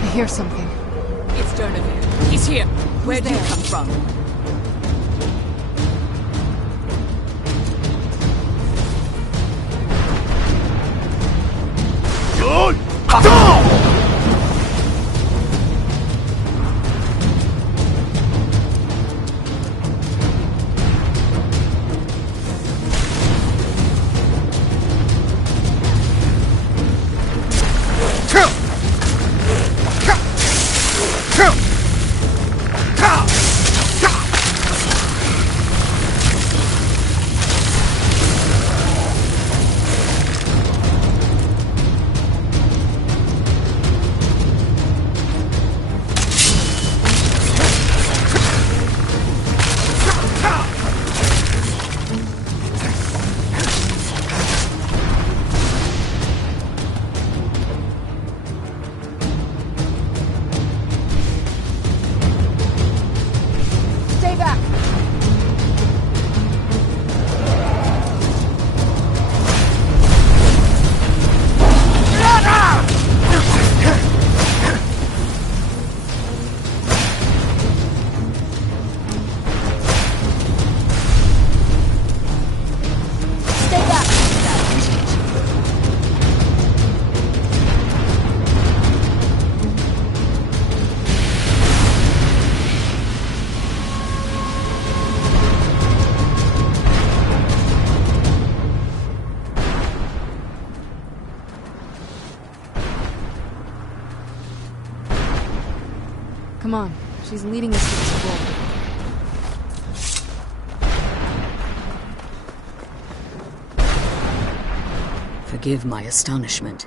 I hear something. It's Durnevere. He's here. Where do you come from? Come on. She's leading us to the scroll. Forgive my astonishment,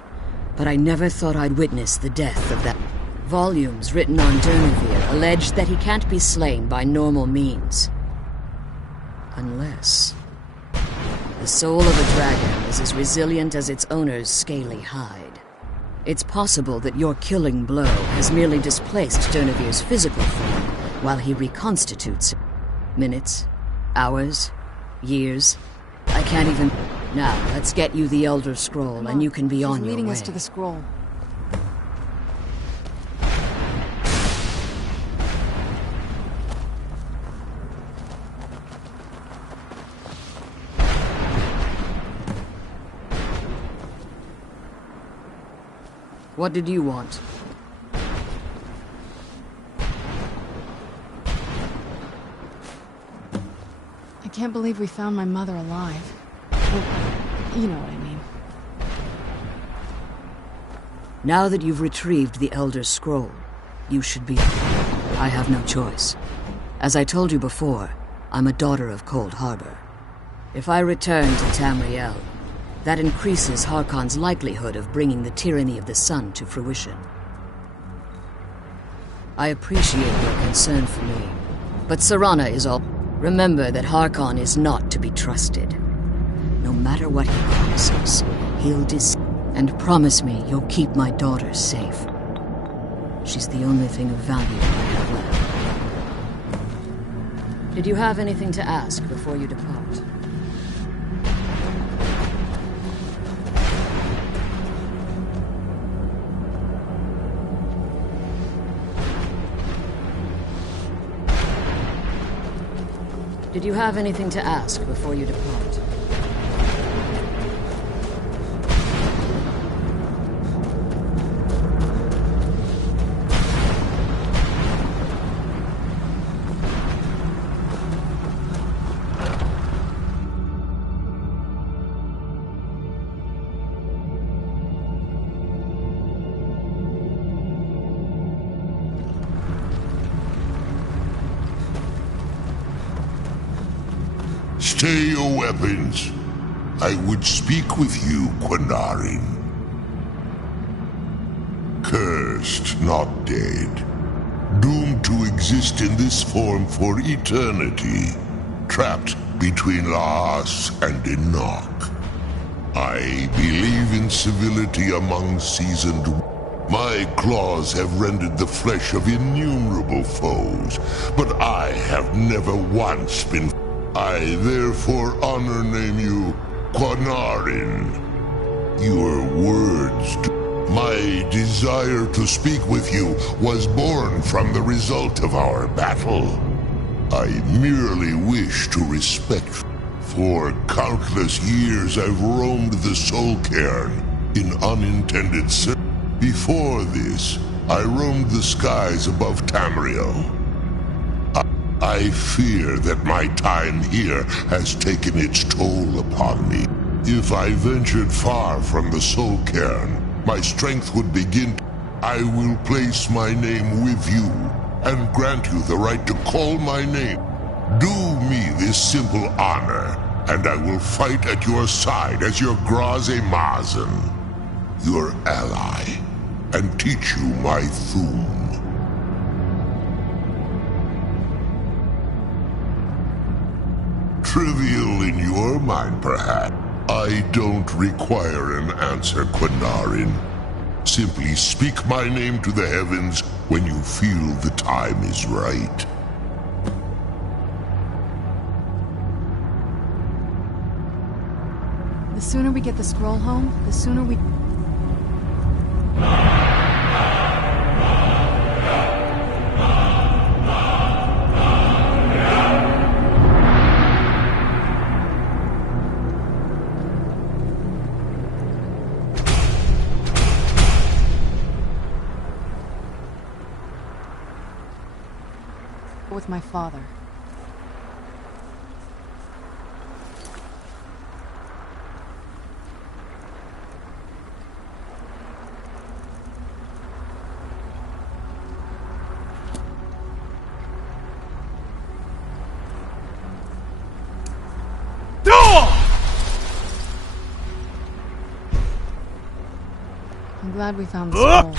but I never thought I'd witness the death of that. Volumes written on Durnevere allege that he can't be slain by normal means. Unless... the soul of a dragon is as resilient as its owner's scaly hide. It's possible that your killing blow has merely displaced Durnevere's physical form while he reconstitutes. Minutes, hours, years. I can't even... Now, let's get you the Elder Scroll, and you can be on your way. She's leading us to the scroll. What did you want? I can't believe we found my mother alive. Well, you know what I mean. Now that you've retrieved the Elder Scroll, you should be... I have no choice. As I told you before, I'm a daughter of Cold Harbor. If I return to Tamriel, that increases Harkon's likelihood of bringing the tyranny of the sun to fruition. I appreciate your concern for me, but Serana is all... Remember that Harkon is not to be trusted. No matter what he promises, he'll and promise me you'll keep my daughter safe. She's the only thing of value I have left. Did you have anything to ask before you depart? Did you have anything to ask before you depart? Stay your weapons. I would speak with you, Quinarin. Cursed, not dead. Doomed to exist in this form for eternity. Trapped between Laas and Enoch. I believe in civility among seasoned... My claws have rended the flesh of innumerable foes, but I have never once been... I therefore honor name you Quinarin. Your words, my desire to speak with you was born from the result of our battle. I merely wish to respect. For countless years I've roamed the Soul Cairn in unintended service. Before this, I roamed the skies above Tamriel. I fear that my time here has taken its toll upon me. If I ventured far from the Soul Cairn, my strength would begin. I will place my name with you, and grant you the right to call my name. Do me this simple honor, and I will fight at your side as your Graze Mazen, your ally, and teach you my Thum. Trivial in your mind, perhaps. I don't require an answer, Quinarin. Simply speak my name to the heavens when you feel the time is right. The sooner we get the scroll home, the sooner we... with my father. I'm glad we found the scroll.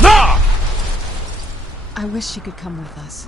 I wish she could come with us.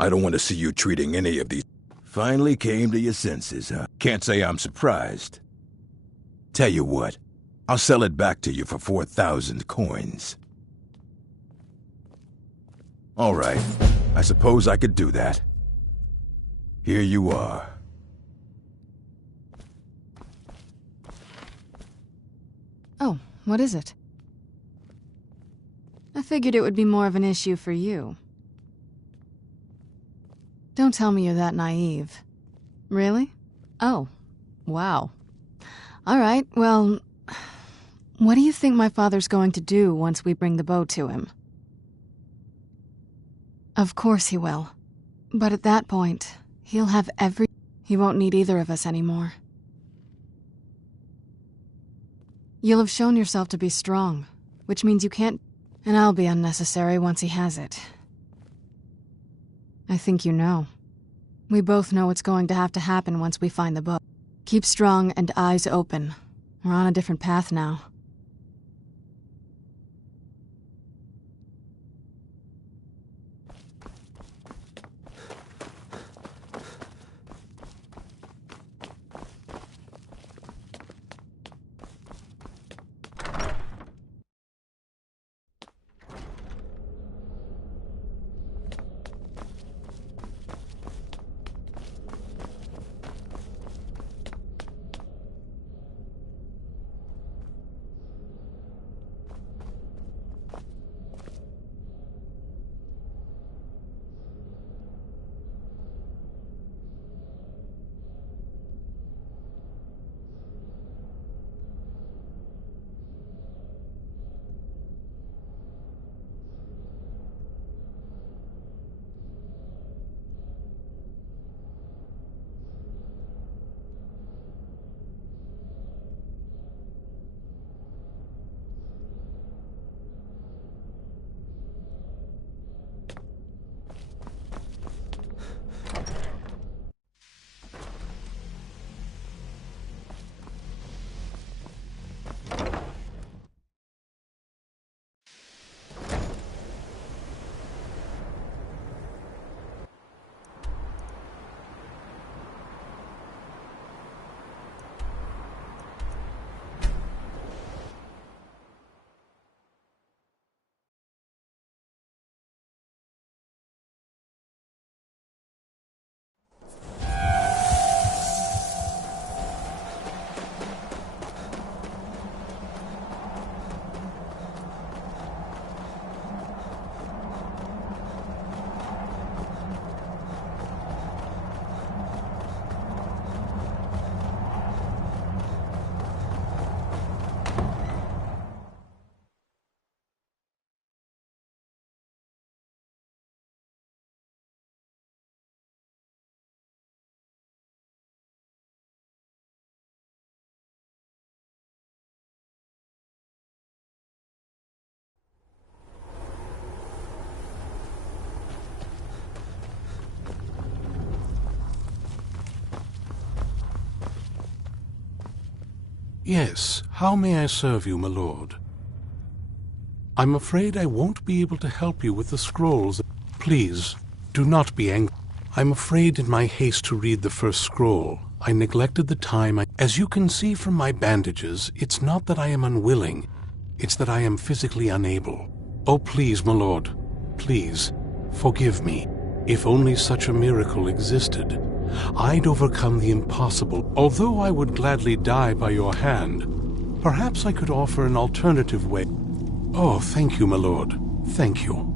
I don't want to see you treating any of these... Finally came to your senses, huh? Can't say I'm surprised. Tell you what, I'll sell it back to you for 4,000 coins. All right, I suppose I could do that. Here you are. Oh, what is it? I figured it would be more of an issue for you. Don't tell me you're that naive. Really? Oh, wow. All right, well, what do you think my father's going to do once we bring the bow to him? Of course he will. But at that point, he'll have he won't need either of us anymore. You'll have shown yourself to be strong, which means you can't... And I'll be unnecessary once he has it. I think you know. We both know what's going to have to happen once we find the book. Keep strong and eyes open. We're on a different path now. Yes, how may I serve you, my lord? I'm afraid I won't be able to help you with the scrolls. Please, do not be angry. I'm afraid in my haste to read the first scroll, I neglected the time. As you can see from my bandages, it's not that I am unwilling, it's that I am physically unable. Oh, please, my lord, please, forgive me. If only such a miracle existed, I'd overcome the impossible. Although I would gladly die by your hand, perhaps I could offer an alternative way. Oh, thank you, my lord. Thank you.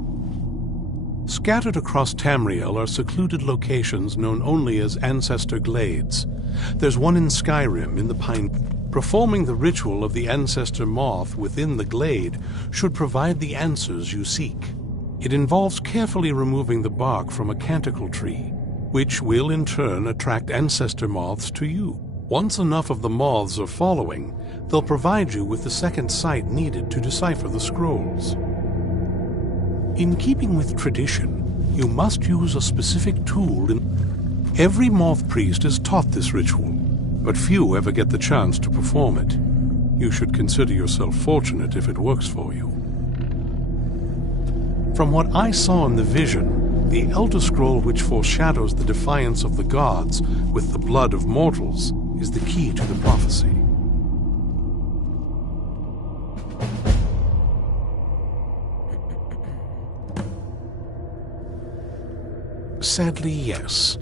Scattered across Tamriel are secluded locations known only as Ancestor Glades. There's one in Skyrim, in the Pine. Performing the ritual of the Ancestor Moth within the glade should provide the answers you seek. It involves carefully removing the bark from a canticle tree, which will in turn attract ancestor moths to you. Once enough of the moths are following, they'll provide you with the second sight needed to decipher the scrolls. In keeping with tradition, you must use a specific tool. Every moth priest is taught this ritual, but few ever get the chance to perform it. You should consider yourself fortunate if it works for you. From what I saw in the vision, The Elder Scroll which foreshadows the defiance of the gods with the blood of mortals is the key to the prophecy. Sadly, yes.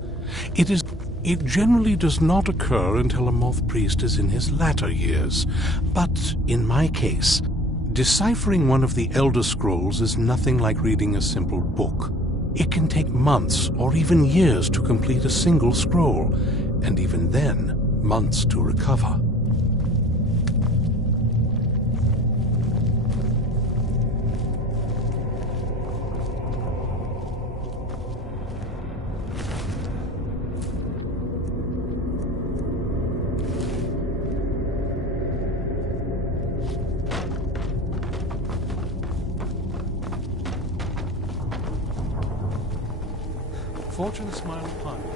It generally does not occur until a moth priest is in his latter years. But in my case, deciphering one of the Elder Scrolls is nothing like reading a simple book. It can take months or even years to complete a single scroll, and even then, months to recover. Fortune smile upon you.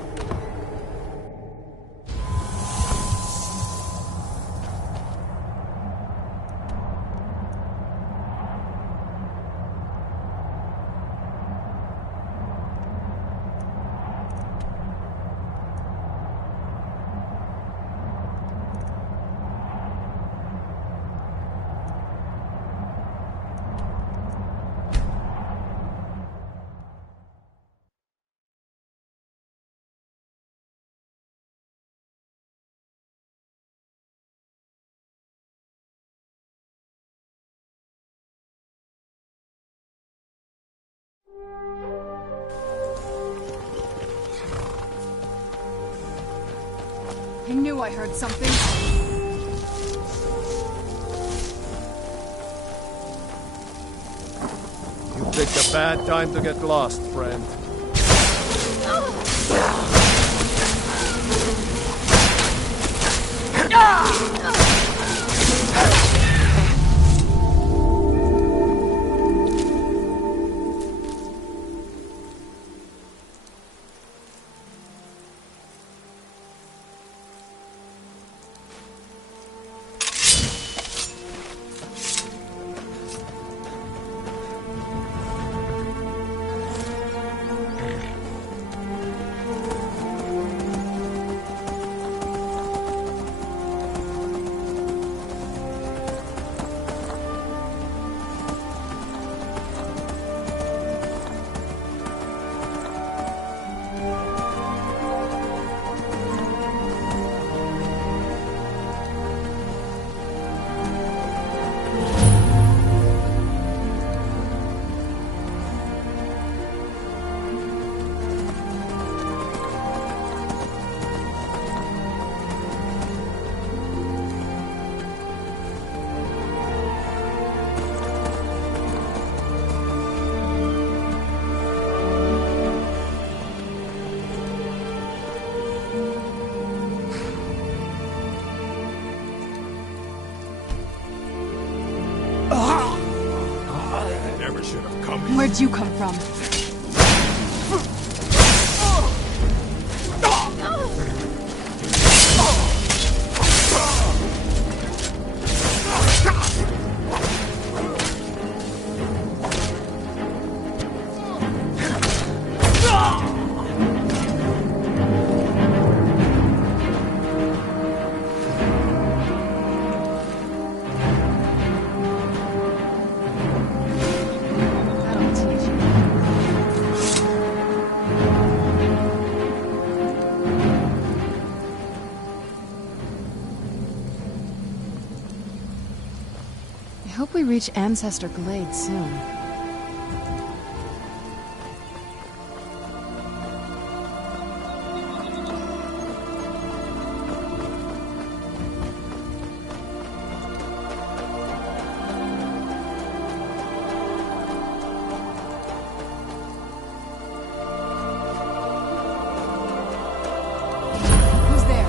I knew I heard something. You picked a bad time to get lost, friend. Where'd you come from? I hope we reach Ancestor Glade soon. Who's there?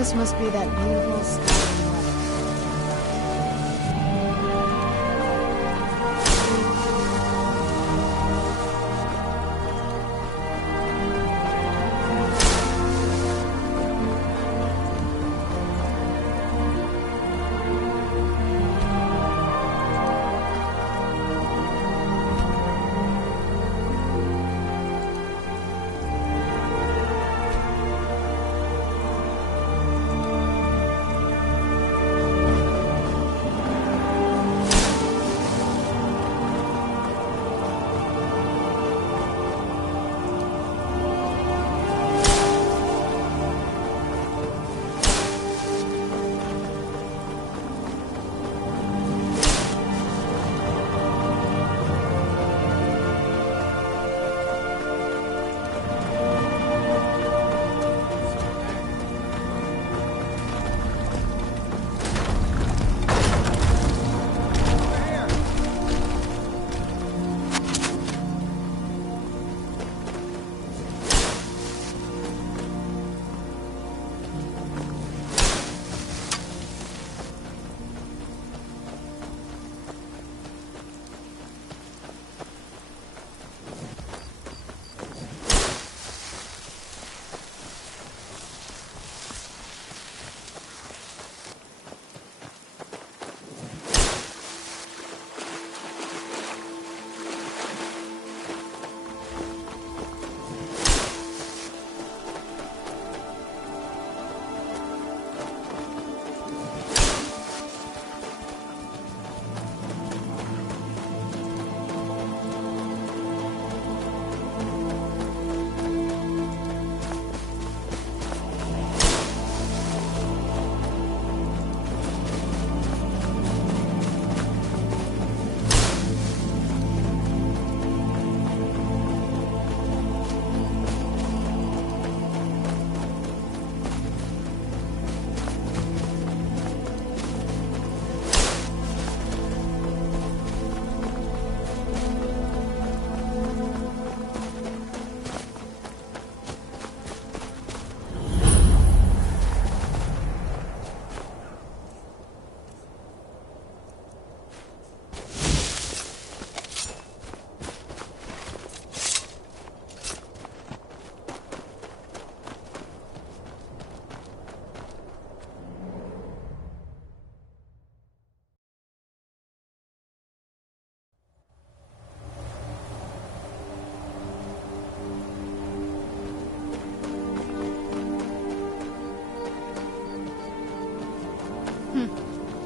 This must be that beautiful Skyrim weather.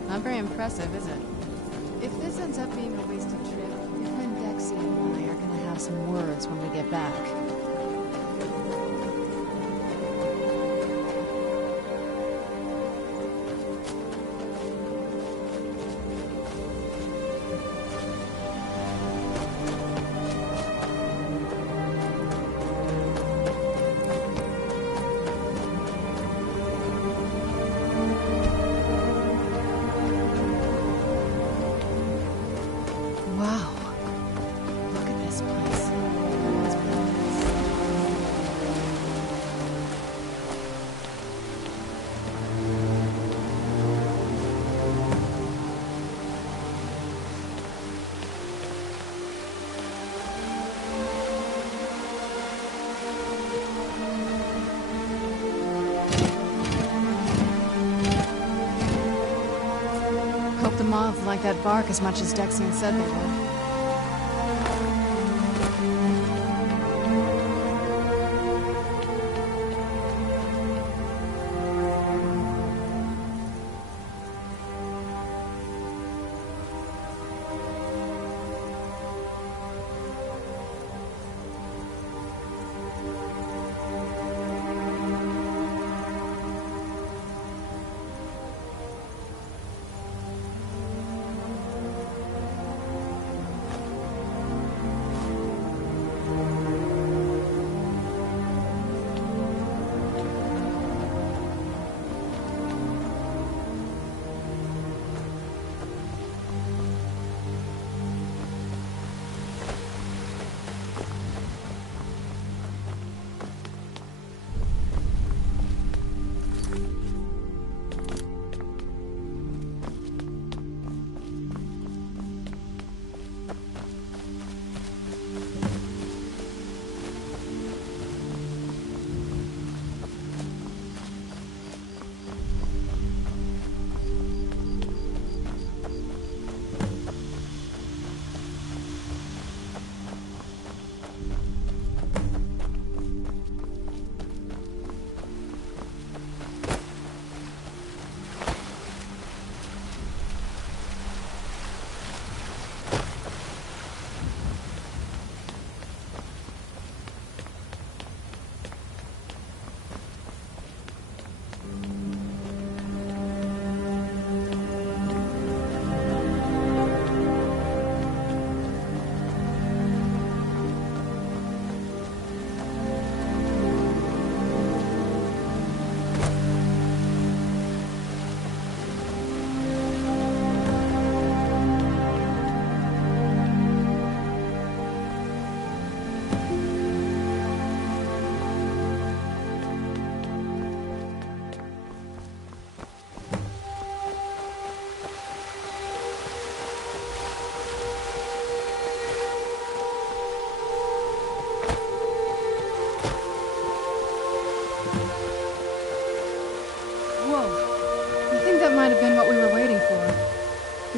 Not very impressive, is it? If this ends up being a wasted trip, your friend Dexy and I are gonna have some words when we get back. Hope the moths like that bark as much as Dexian said they would.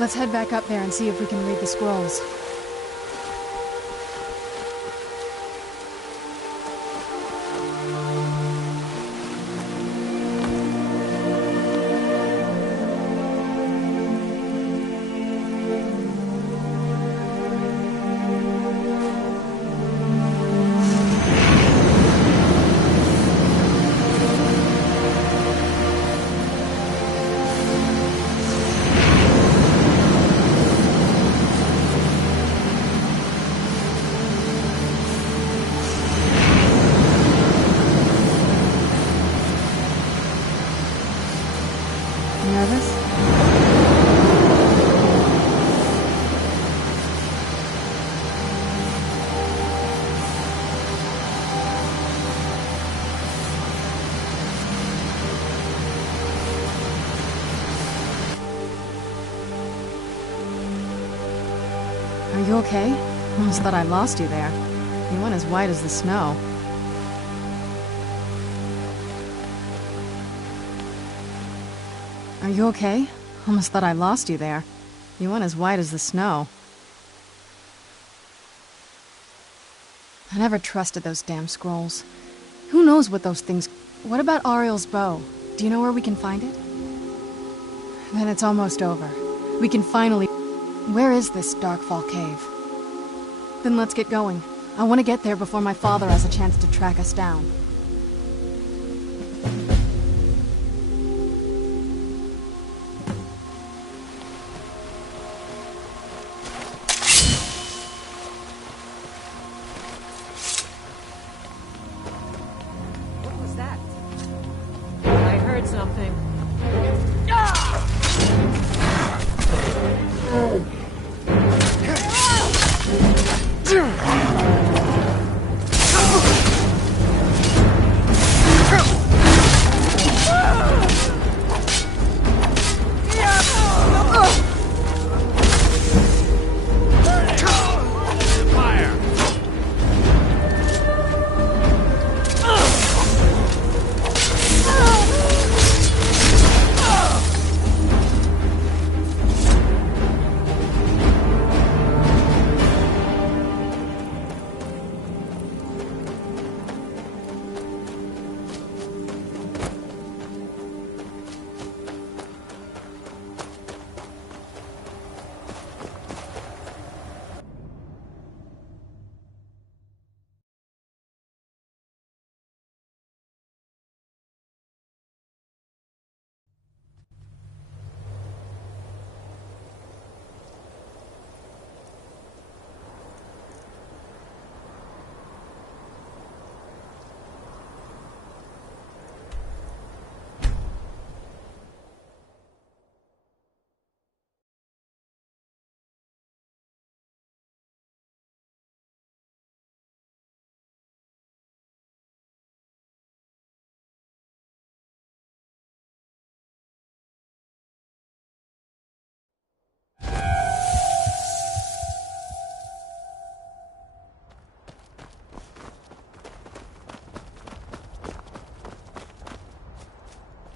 Let's head back up there and see if we can read the scrolls. Nervous? Are you okay? Almost thought I lost you there. You went as white as the snow. Are you okay? Almost thought I lost you there. You went as white as the snow. I never trusted those damn scrolls. Who knows what those things... What about Ariel's bow? Do you know where we can find it? Then it's almost over. We can finally... Where is this Darkfall cave? Then let's get going. I want to get there before my father has a chance to track us down. Something.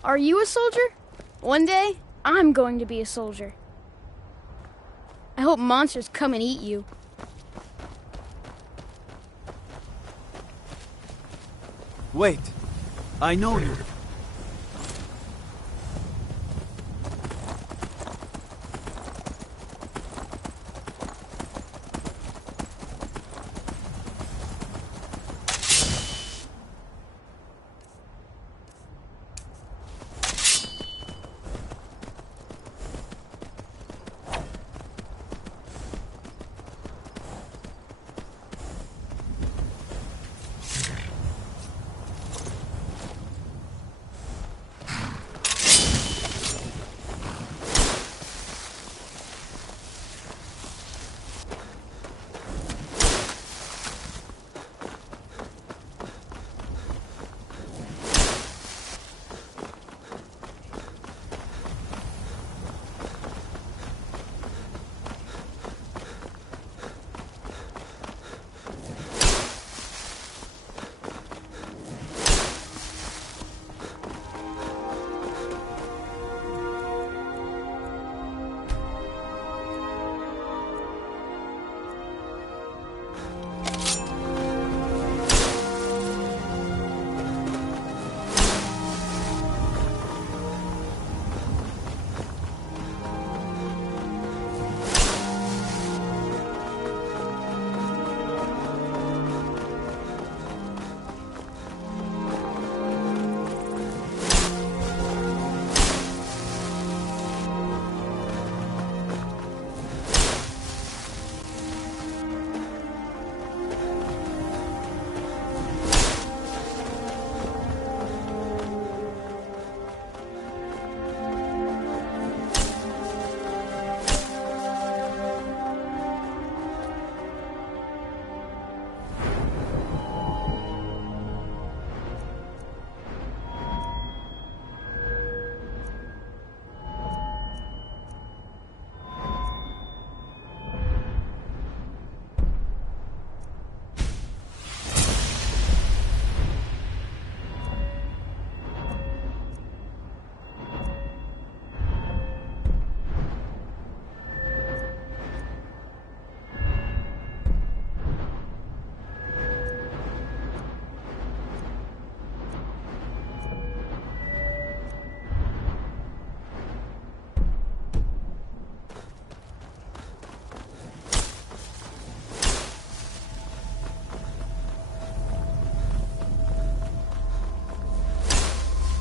Are you a soldier? One day, I'm going to be a soldier. I hope monsters come and eat you. Wait. I know you.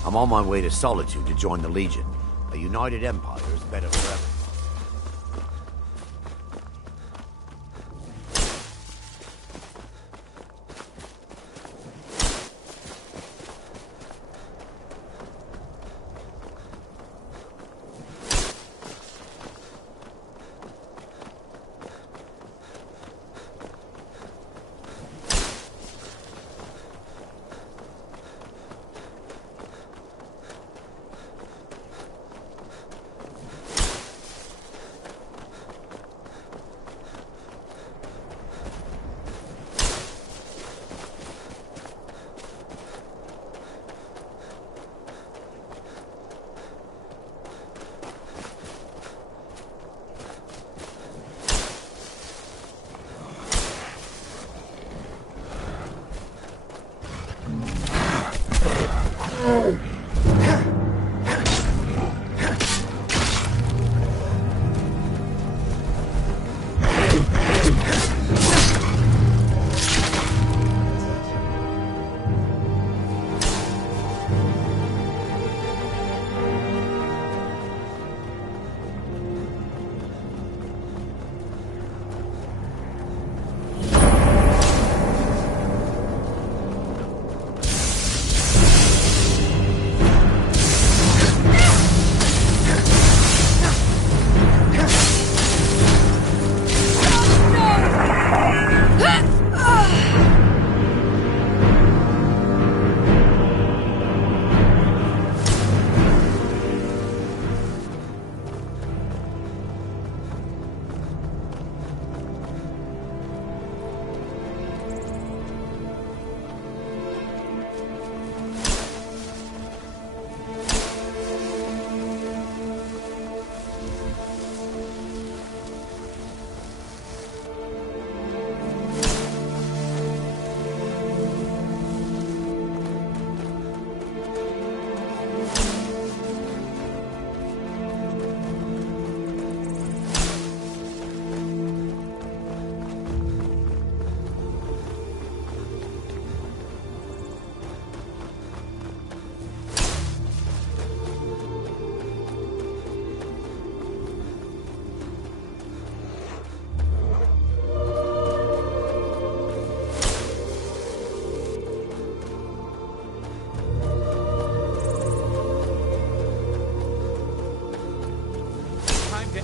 I'm on my way to Solitude to join the Legion. A united empire is better for everyone.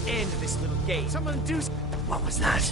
End this little game. Someone do. What was that?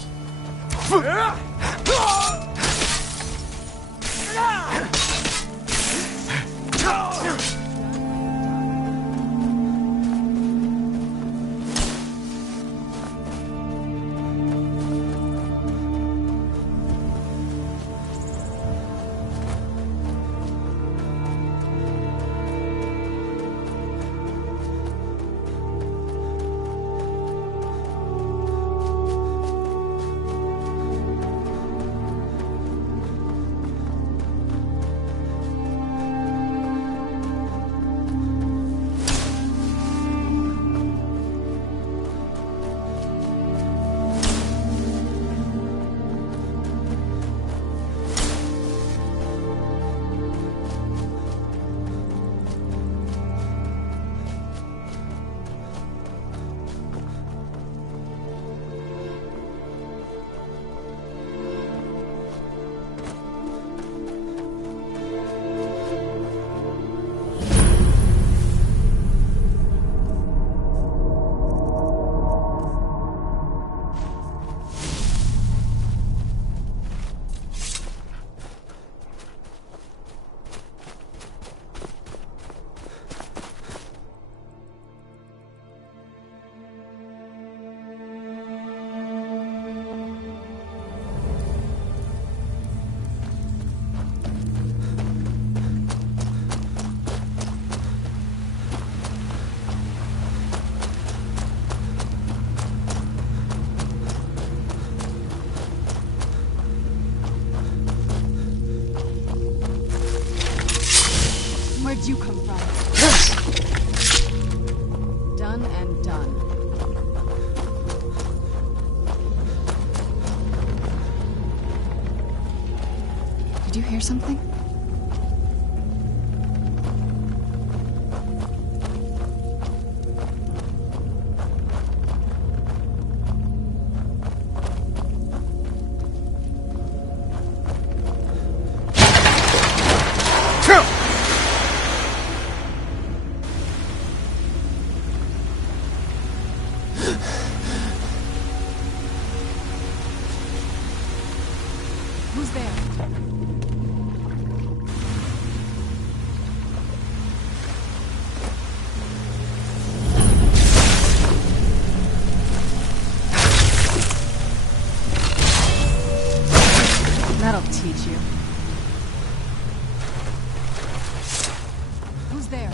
did you come from? Done and done. Did you hear something? Who's there? That'll teach you. Who's there?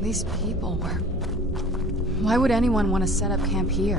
These people were... Why would anyone want to set up camp here?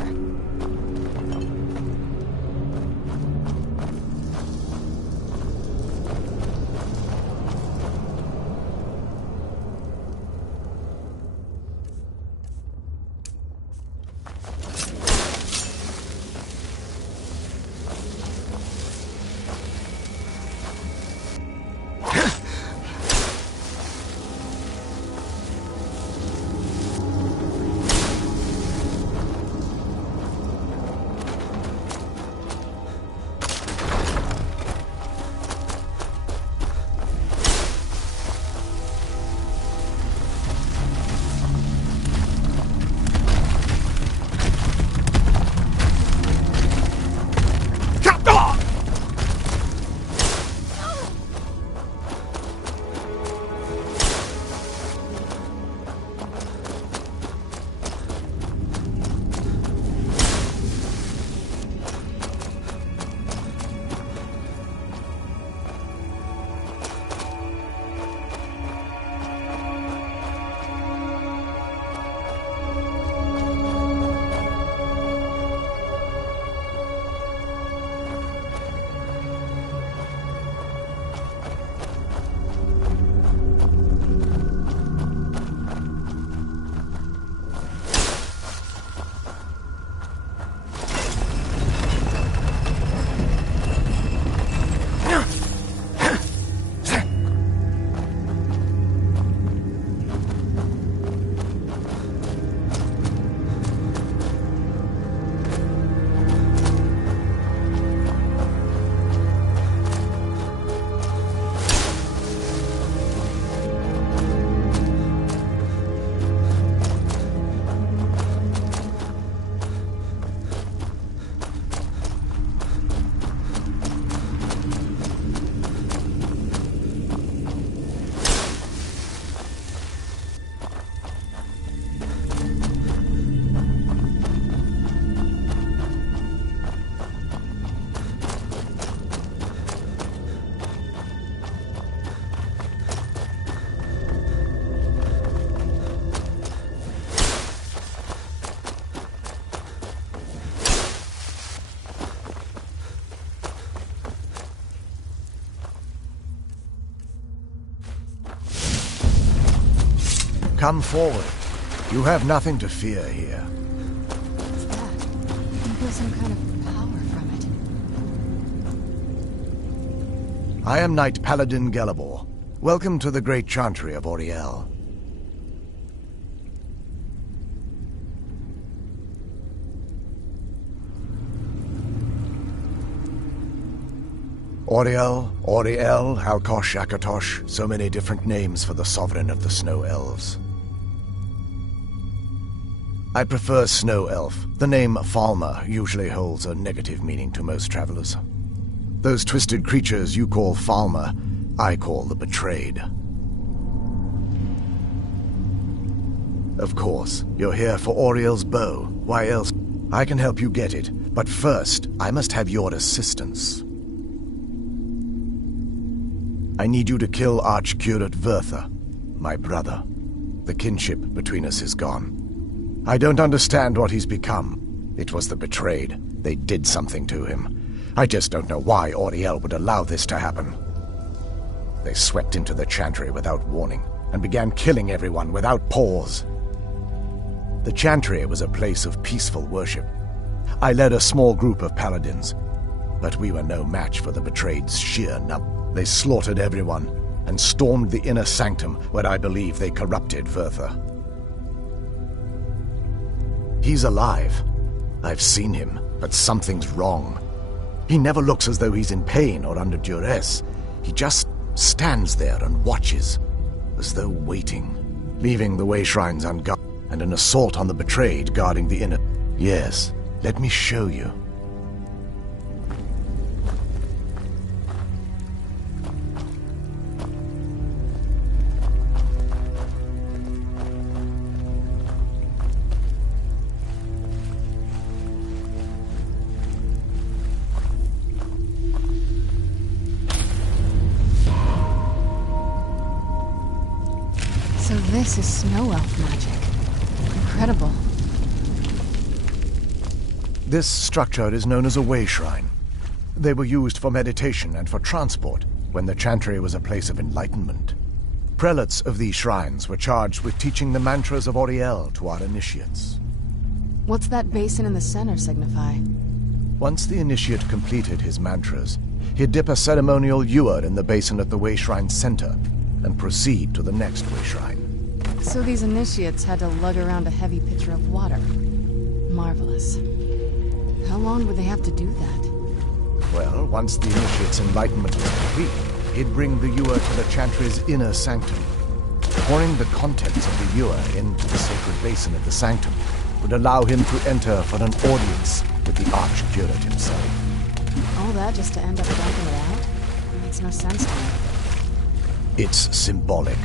Come forward. You have nothing to fear here. What's that? I feel some kind of power from it. I am Knight Paladin Gelibor. Welcome to the Great Chantry of Auriel. Auriel, Auriel, Alkosh, Akatosh, so many different names for the sovereign of the Snow Elves. I prefer Snow Elf. The name Falmer usually holds a negative meaning to most travelers. Those twisted creatures you call Falmer, I call the Betrayed. Of course, you're here for Auriel's bow. Why else? I can help you get it, but first, I must have your assistance. I need you to kill Archcurate Vertha, my brother. The kinship between us is gone. I don't understand what he's become. It was the Betrayed. They did something to him. I just don't know why Auriel would allow this to happen. They swept into the Chantry without warning, and began killing everyone without pause. The Chantry was a place of peaceful worship. I led a small group of paladins, but we were no match for the Betrayed's sheer number. They slaughtered everyone, and stormed the inner sanctum where I believe they corrupted Vertha. He's alive. I've seen him, but something's wrong. He never looks as though he's in pain or under duress. He just stands there and watches, as though waiting, leaving the way shrines unguarded, and an assault on the Betrayed guarding the inner... Yes, let me show you. So this is Snow Elf magic. Incredible. This structure is known as a way shrine. They were used for meditation and for transport when the Chantry was a place of enlightenment. Prelates of these shrines were charged with teaching the mantras of Auriel to our initiates. What's that basin in the center signify? Once the initiate completed his mantras, he'd dip a ceremonial ewer in the basin at the way shrine's center and proceed to the next way shrine. So these initiates had to lug around a heavy pitcher of water. Marvelous. How long would they have to do that? Well, once the initiate's enlightenment was complete, he'd bring the ewer to the Chantry's inner sanctum. Pouring the contents of the ewer into the sacred basin of the sanctum would allow him to enter for an audience with the Archcurate himself. All that just to end up dumping it out? It makes no sense to me. It's symbolic.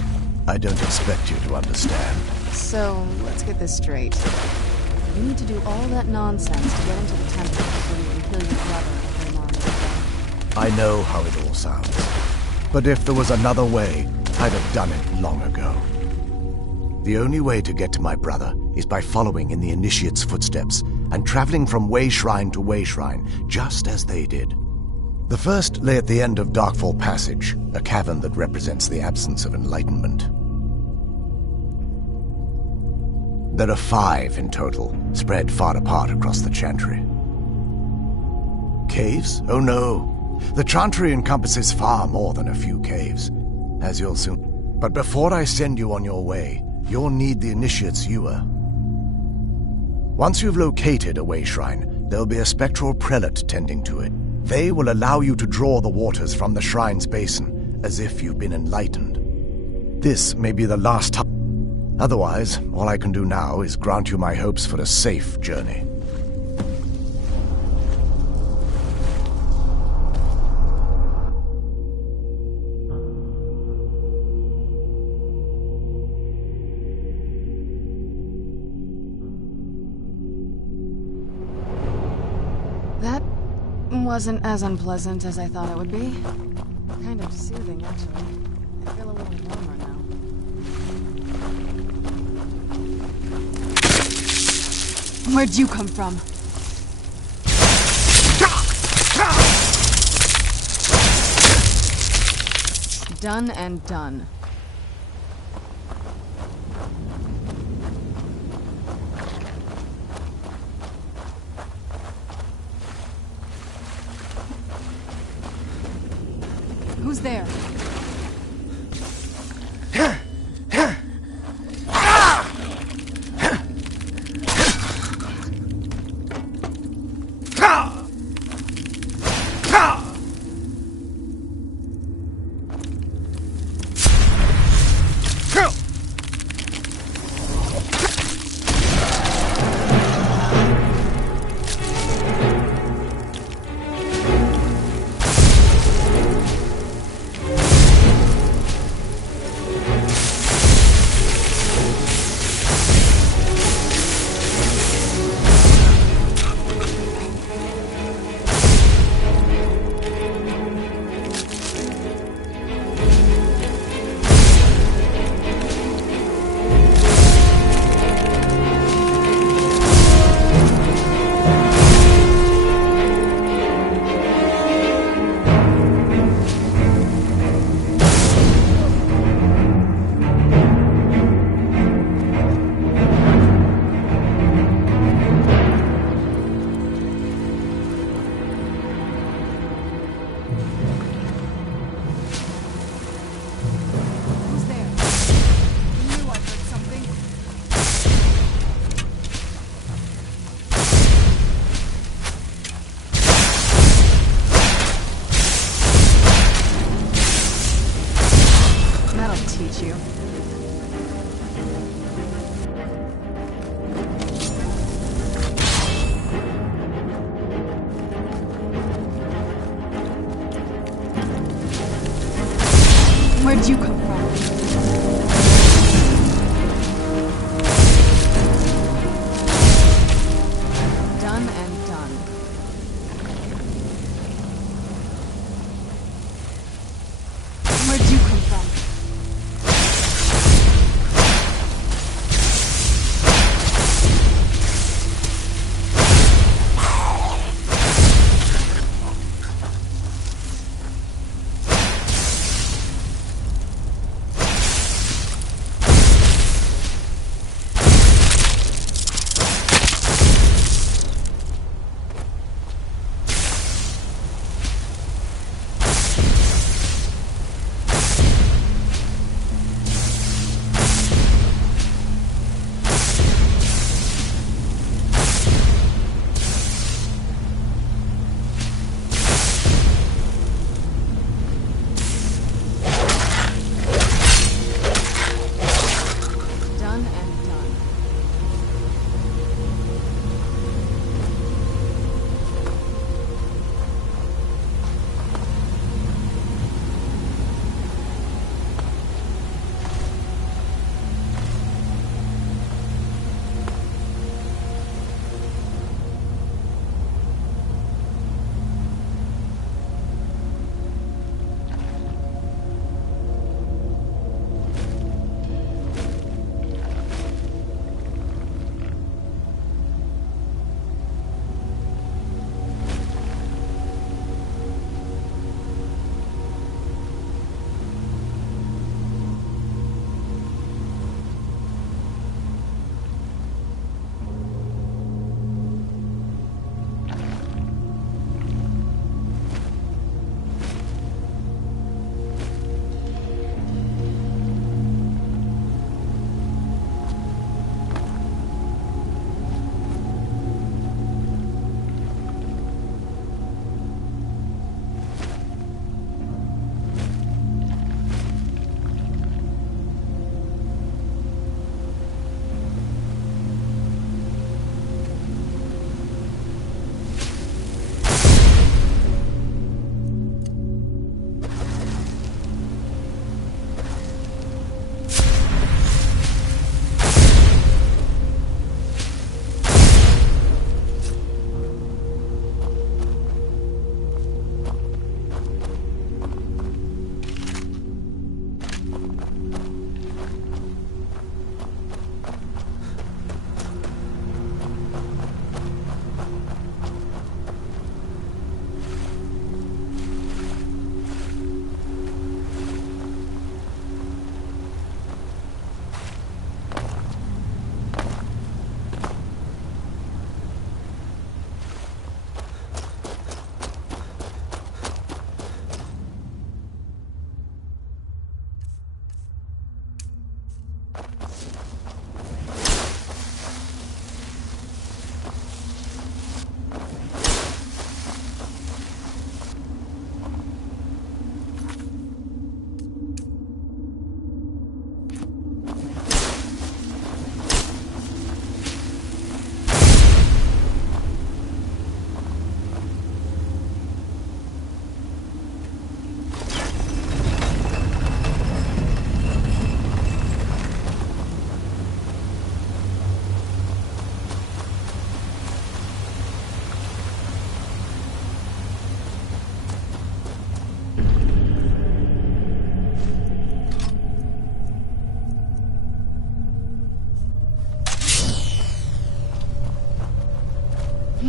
I don't expect you to understand. So, let's get this straight. You need to do all that nonsense to get into the temple so you can kill your brother and bring on. I know how it all sounds. But if there was another way, I'd have done it long ago. The only way to get to my brother is by following in the initiate's footsteps and traveling from way shrine to way shrine, just as they did. The first lay at the end of Darkfall Passage, a cavern that represents the absence of enlightenment. There are 5 in total, spread far apart across the Chantry. Caves? Oh no. The Chantry encompasses far more than a few caves, as you'll soon... But before I send you on your way, you'll need the initiate's ewer. Once you've located a way shrine, there'll be a spectral prelate tending to it. They will allow you to draw the waters from the shrine's basin, as if you've been enlightened. This may be the last time. Otherwise, all I can do now is grant you my hopes for a safe journey. That wasn't as unpleasant as I thought it would be. Kind of soothing, actually. I feel a little warmer now. Where'd you come from? Done and done. Who's there? got you. Where'd you come from? Done and done. Where'd you come from?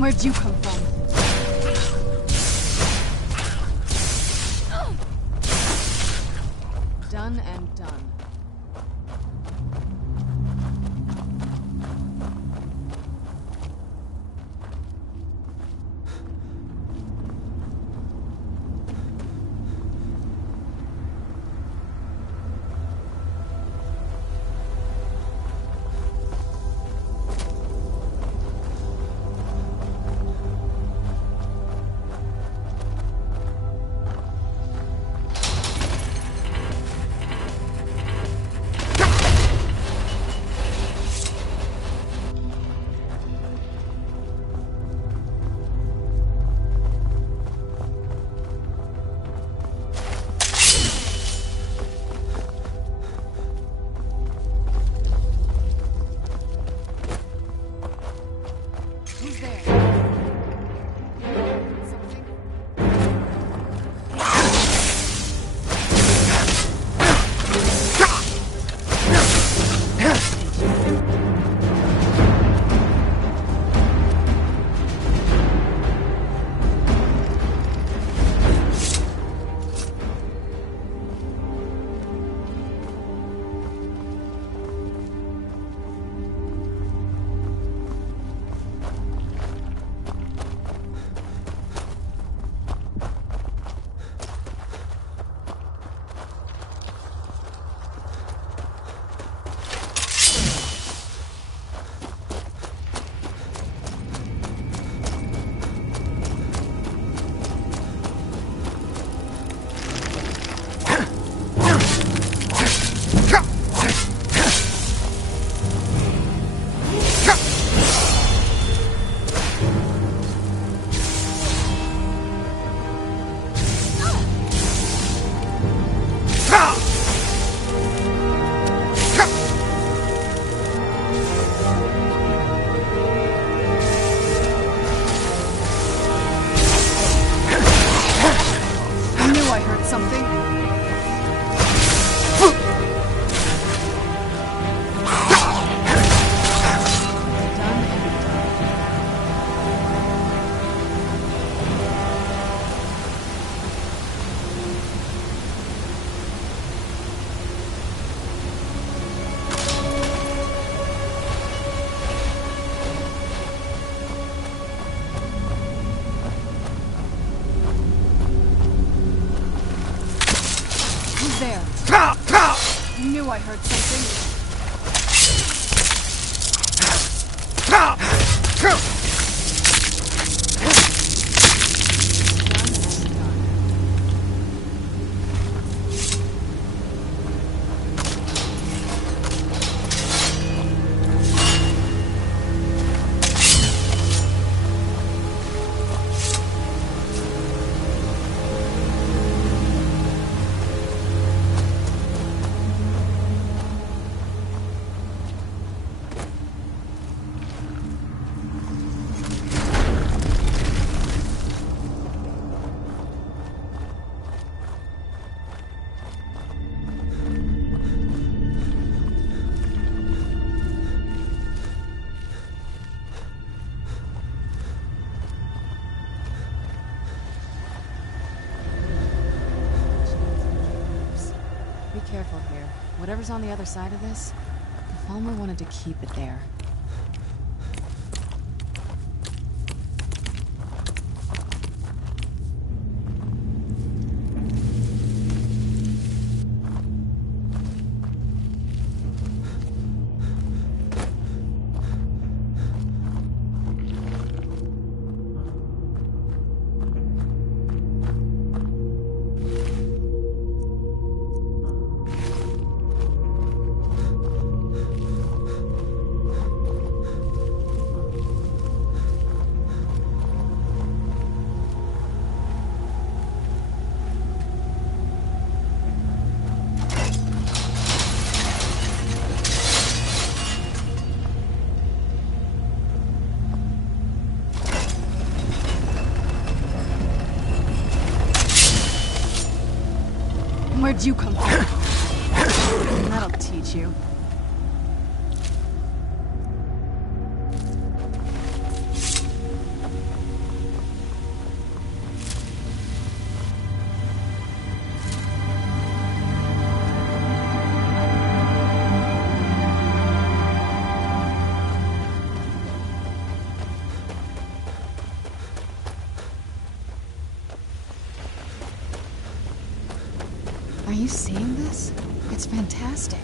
Where'd you come from? Done and done. knew I heard something. Careful here. Whatever's on the other side of this, the Falmer wanted to keep it there. Where'd you come from? That'll teach you. Are you seeing this? It's fantastic.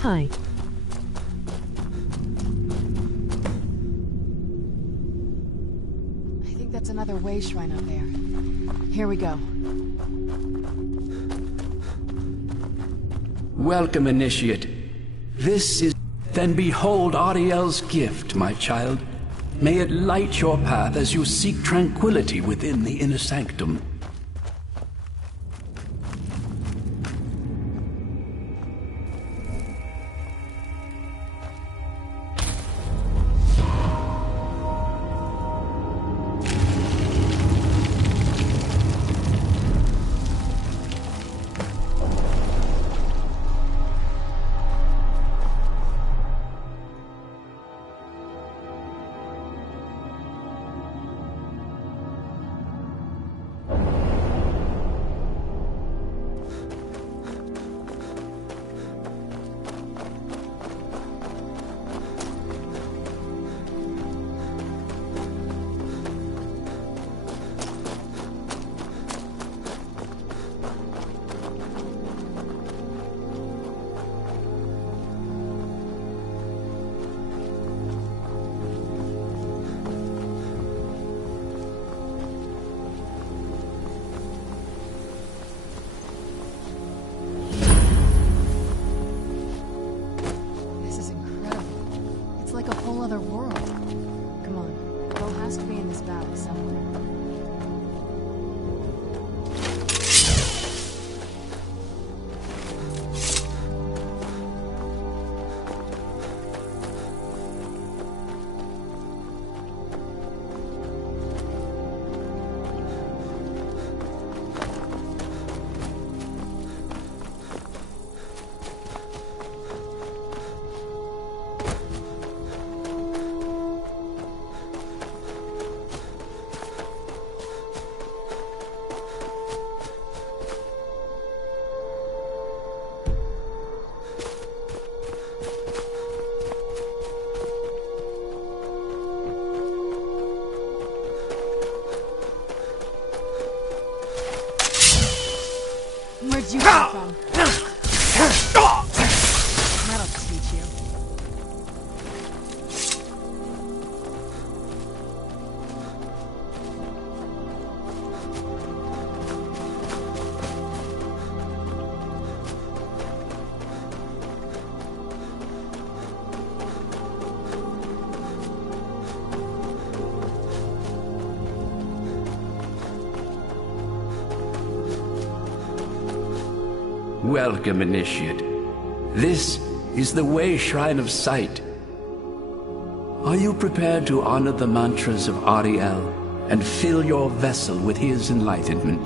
Hi. I think that's another way shrine up there. Here we go. Welcome, Initiate. This is... Then behold Ariel's gift, my child. May it light your path as you seek tranquility within the inner sanctum. Where'd you come from? That'll teach you. Welcome, Initiate. This is the Way Shrine of Sight. Are you prepared to honor the mantras of Ariel and fill your vessel with his enlightenment?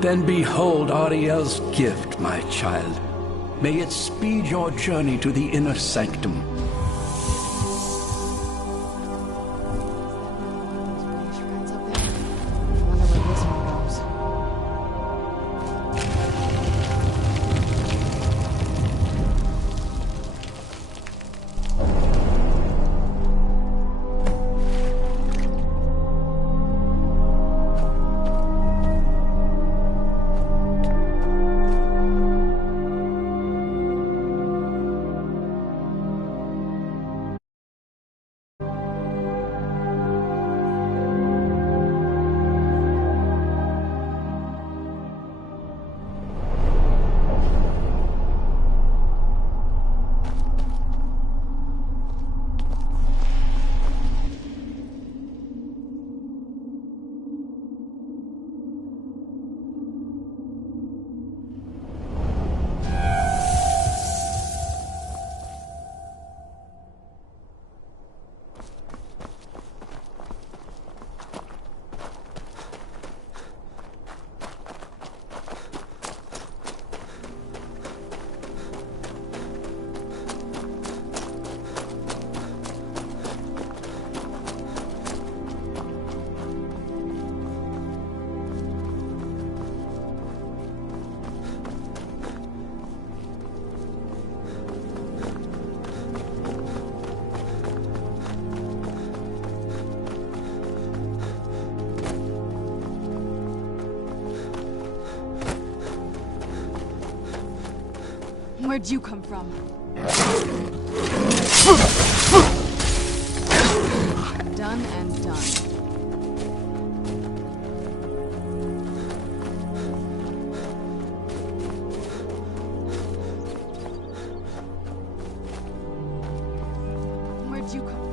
Then behold Ariel's gift, my child. May it speed your journey to the inner sanctum. Where'd you come from? Done and done. Where'd you come from?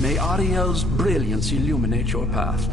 May Ariel's brilliance illuminate your path.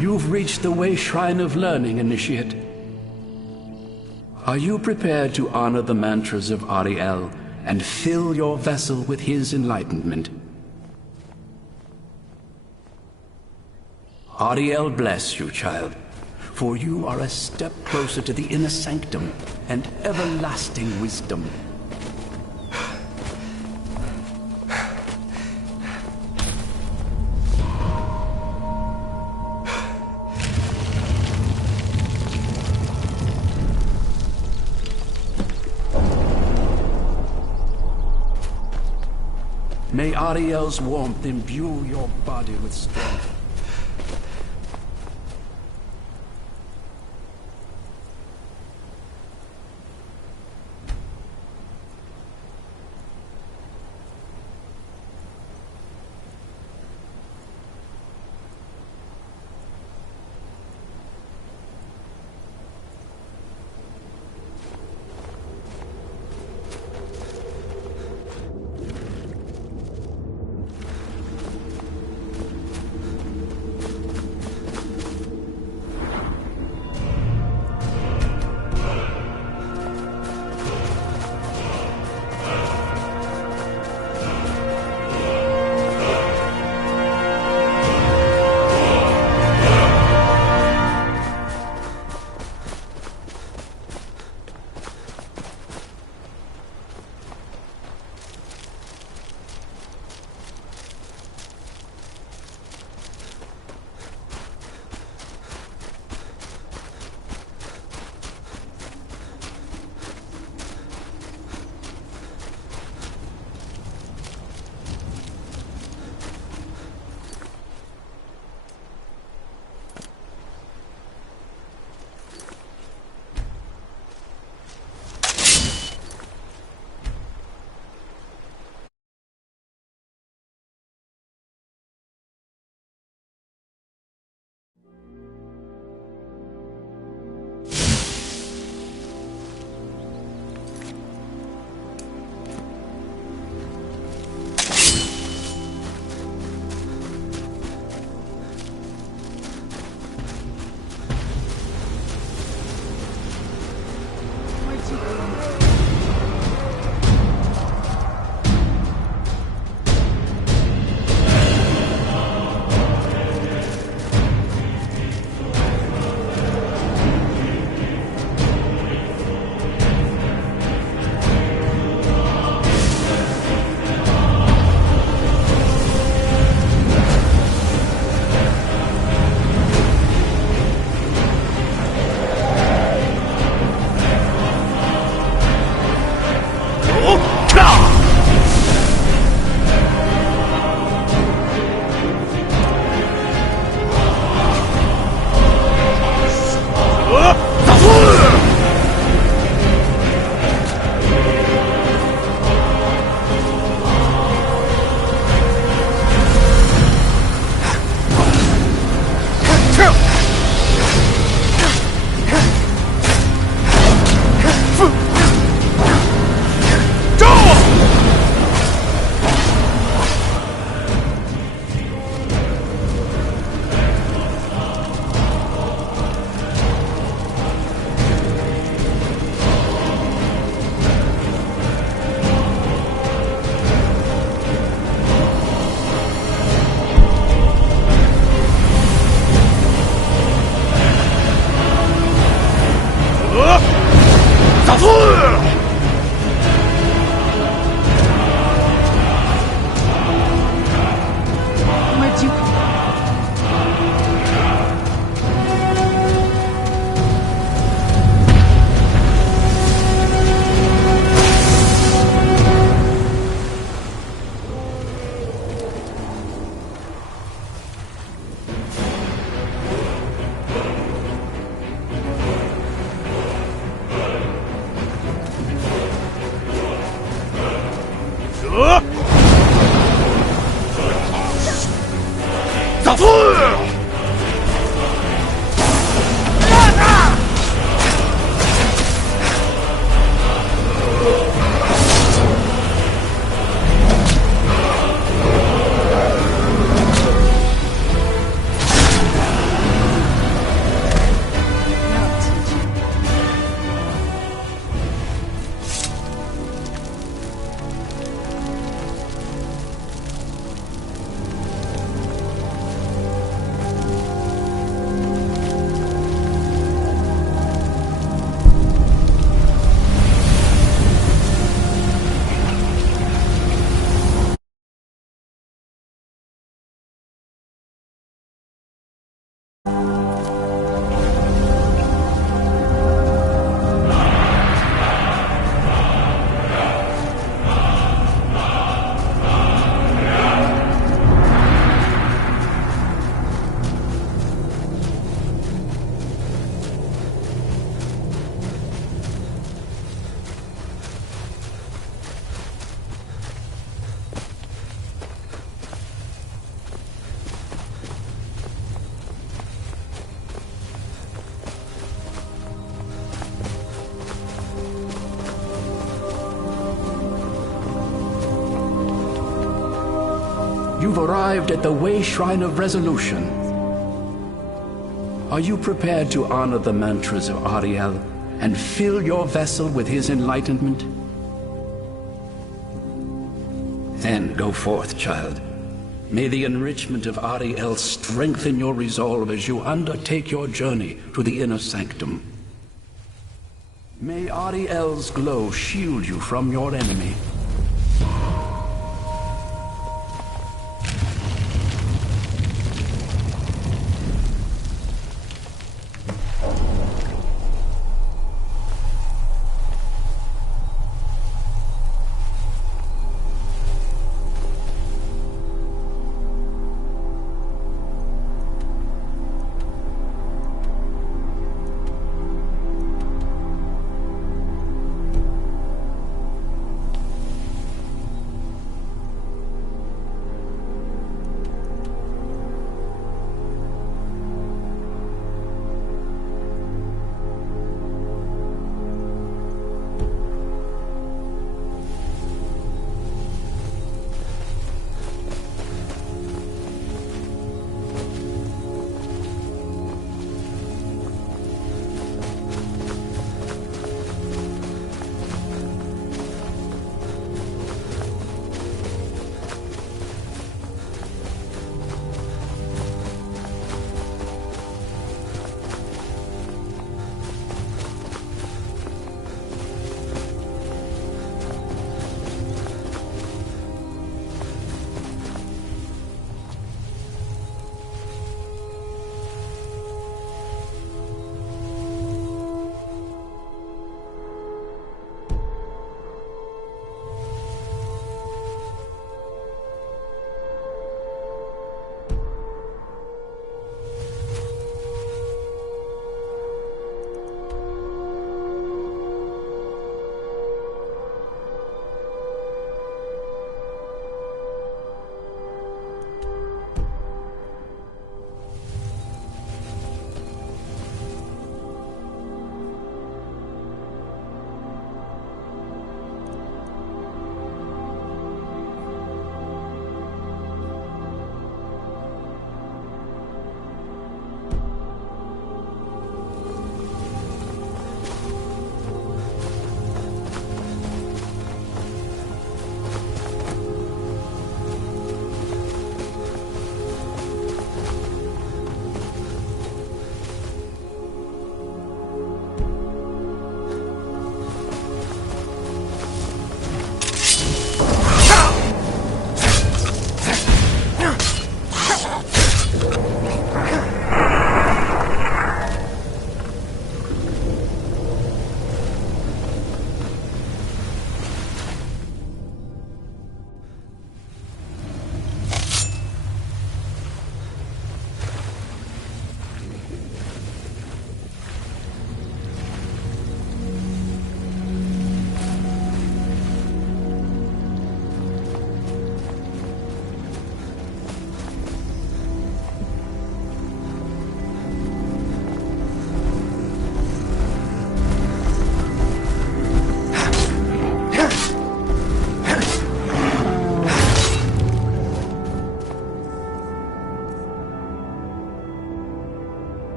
You've reached the Way Shrine of Learning, Initiate. Are you prepared to honor the mantras of Ariel and fill your vessel with his enlightenment? Ariel bless you, child, for you are a step closer to the inner sanctum and everlasting wisdom. May Ariel's warmth imbue your body with strength. You've arrived at the Way Shrine of Resolution. Are you prepared to honor the mantras of Ariel and fill your vessel with his enlightenment? Then go forth, child. May the enrichment of Ariel strengthen your resolve as you undertake your journey to the inner sanctum. May Ariel's glow shield you from your enemy.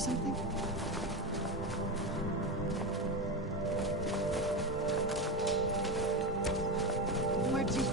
something? Where'd you...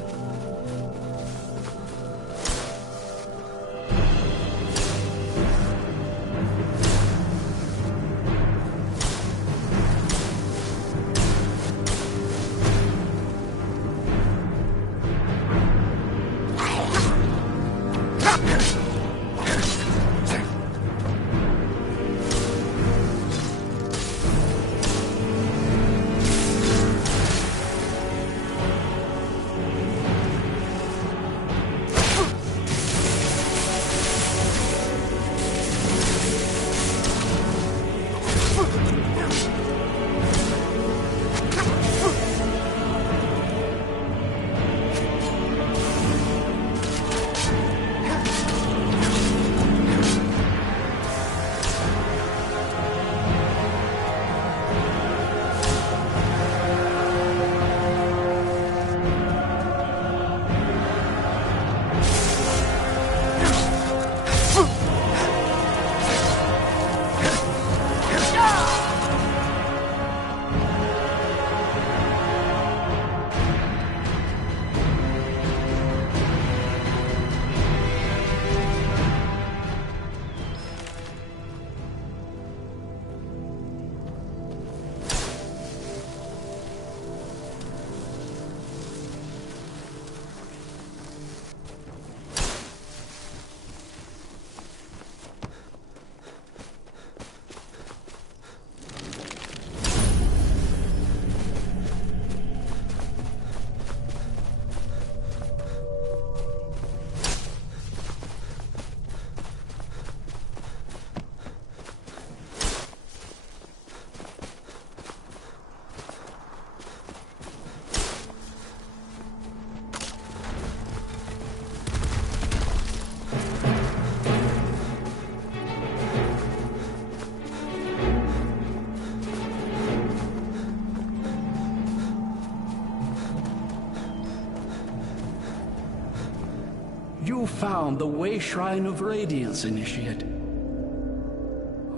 You found the Way Shrine of Radiance, Initiate.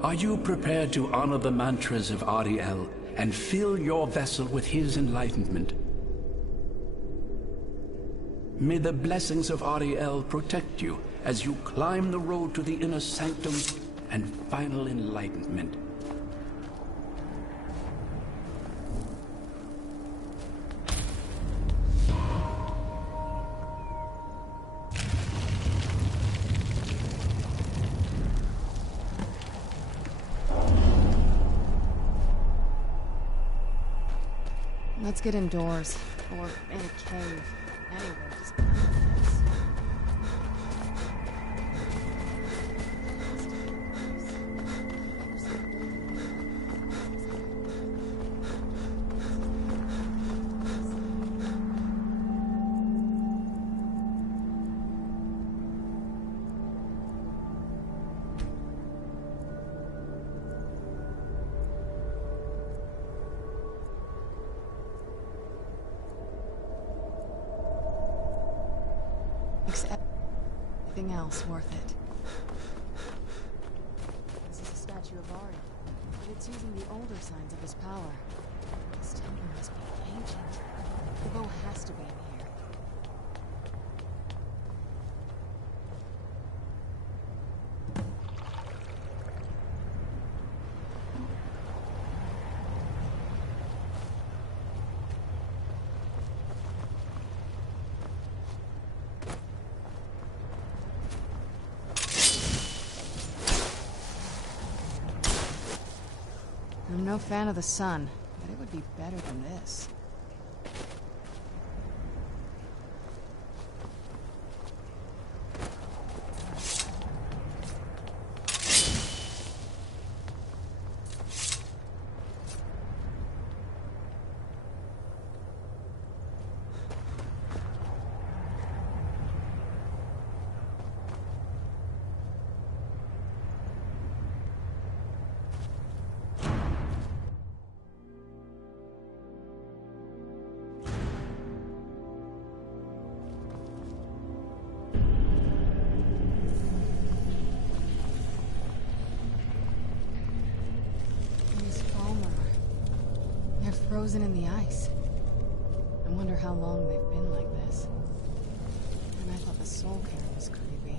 Are you prepared to honor the mantras of Ariel and fill your vessel with his enlightenment? May the blessings of Ariel protect you as you climb the road to the inner sanctum and final enlightenment. Let's get indoors. Or in a cave. Anywhere, just... Anything else worth it. This is a statue of Ariel, but it's using the older signs of his power. This temple must be ancient. The bow has to be in here. I'm no fan of the sun, but it would be better than this. frozen in the ice. I wonder how long they've been like this. And I thought the soul care was creepy.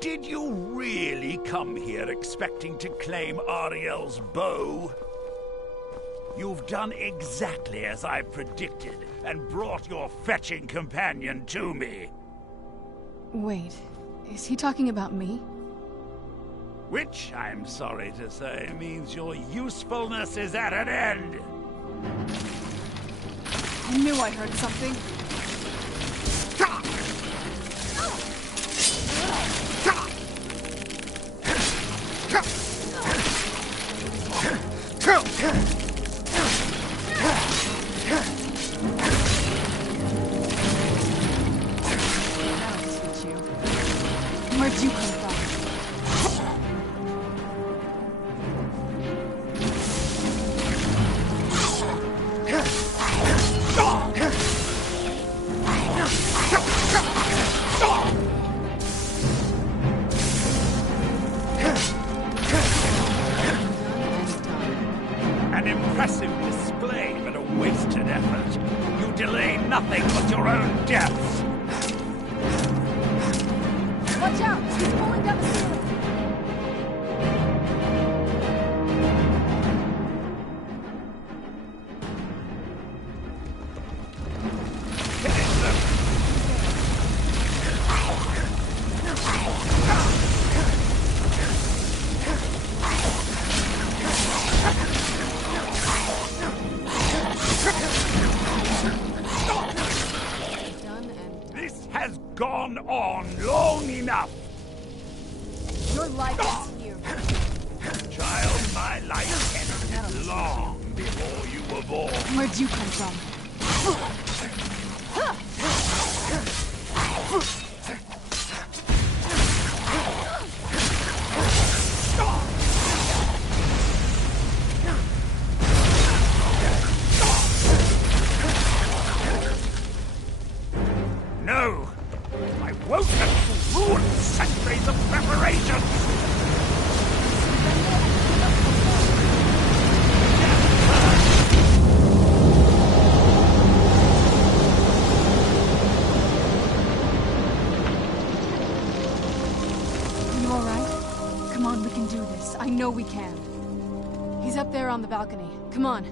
Did you really come here expecting to claim Ariel's bow? You've done exactly as I predicted, and brought your fetching companion to me. Wait, is he talking about me? Which, I'm sorry to say, means your usefulness is at an end. I knew I heard something. Where'd you come from? An impressive display, but a wasted effort. You delay nothing but your own deaths. Watch out! He's falling down the ceiling! This has gone on long enough. Your life ends here. Child, my life ended long before you were born. Where'd you come from? No! I won't have to ruin centuries of preparation! You alright? Come on, we can do this. I know we can. He's up there on the balcony. Come on.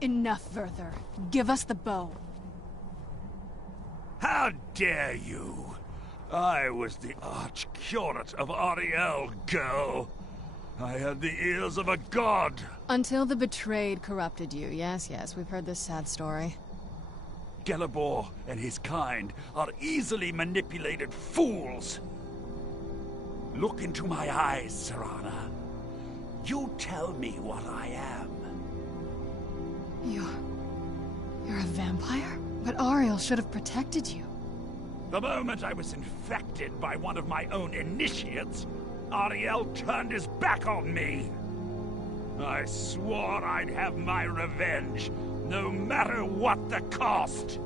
Enough, Werther. Give us the bow. How dare you! I was the arch-curate of Ariel, girl. I had the ears of a god. Until the betrayed corrupted you. Yes, we've heard this sad story. Gelibor and his kind are easily manipulated fools. Look into my eyes, Serana. You tell me what I am. You're a vampire? But Ariel should have protected you. The moment I was infected by one of my own initiates, Ariel turned his back on me. I swore I'd have my revenge, no matter what the cost.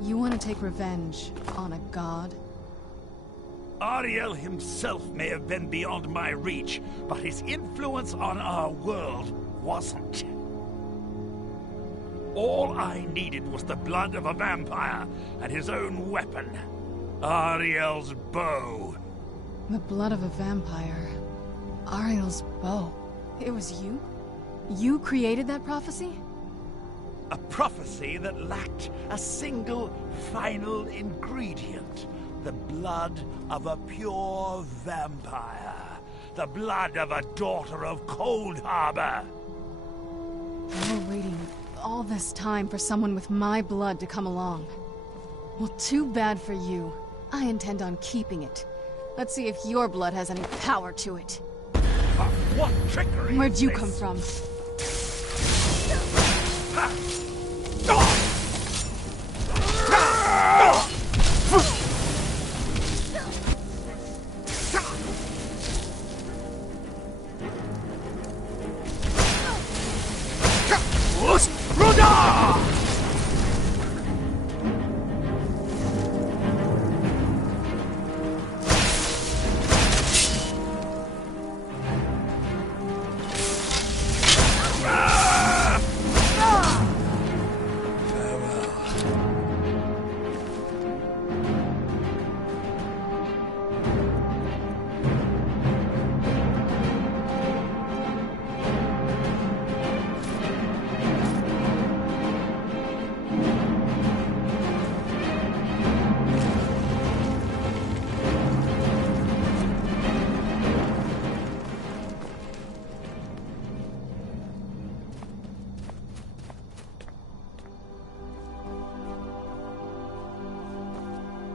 You want to take revenge on a god? Ariel himself may have been beyond my reach, but his influence on our world wasn't. All I needed was the blood of a vampire and his own weapon, Ariel's bow. The blood of a vampire. Ariel's bow. It was you? You created that prophecy? A prophecy that lacked a single final ingredient. The blood of a pure vampire. The blood of a daughter of Cold Harbor. You were waiting all this time for someone with my blood to come along. Well, too bad for you. I intend on keeping it. Let's see if your blood has any power to it. What trickery? Where'd you is come this? from?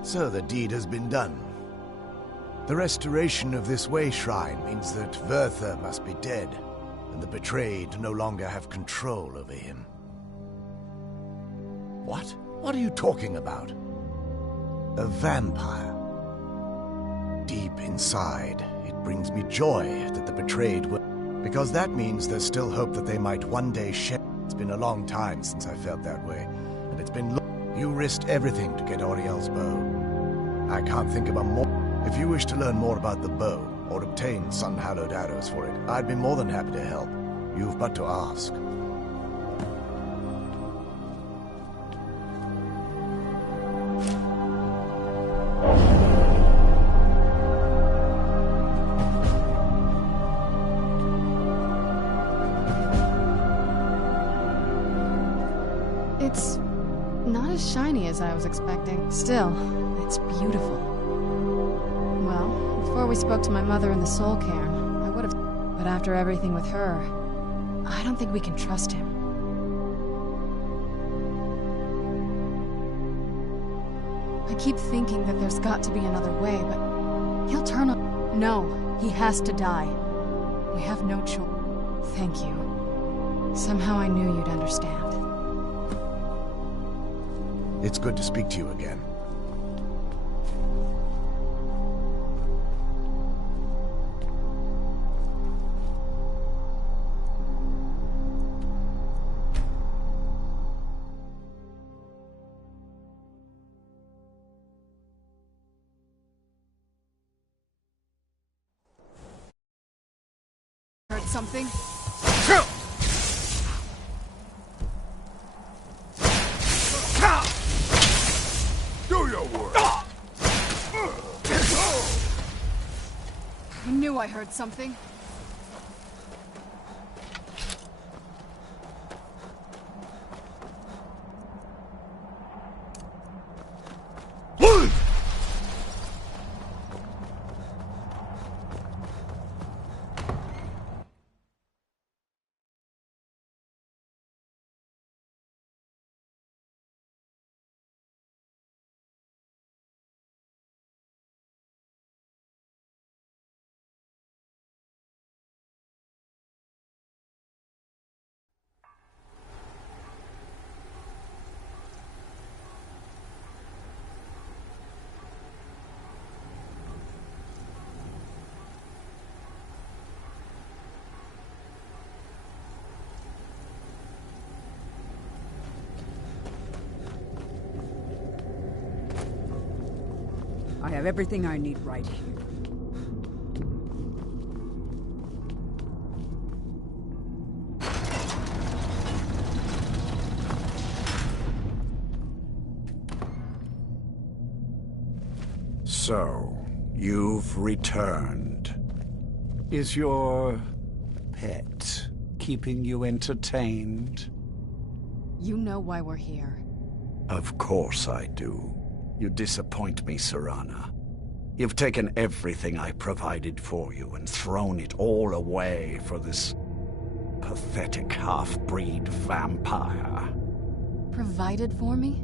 So the deed has been done. The restoration of this way shrine means that Verther must be dead, and the betrayed no longer have control over him. What? What are you talking about? A vampire. Deep inside, it brings me joy that the betrayed were... Because that means there's still hope that they might one day share. It's been a long time since I felt that way, and it's been... You risked everything to get Auriel's bow. I can't think of a more... If you wish to learn more about the bow, or obtain sun-hallowed arrows for it, I'd be more than happy to help. You've but to ask. It's not as shiny as I was expecting. Still, it's beautiful. Well, before we spoke to my mother in the soul cairn, I would have... But after everything with her, I don't think we can trust him. I keep thinking that there's got to be another way, but he'll turn on... No, he has to die. We have no choice. Thank you. Somehow I knew you'd understand. It's good to speak to you again. Heard something? Do your work. I knew I heard something. I have everything I need right here. So, you've returned. Is your pet keeping you entertained? You know why we're here. Of course I do. You disappoint me, Serana. You've taken everything I provided for you and thrown it all away for this pathetic half-breed vampire. Provided for me?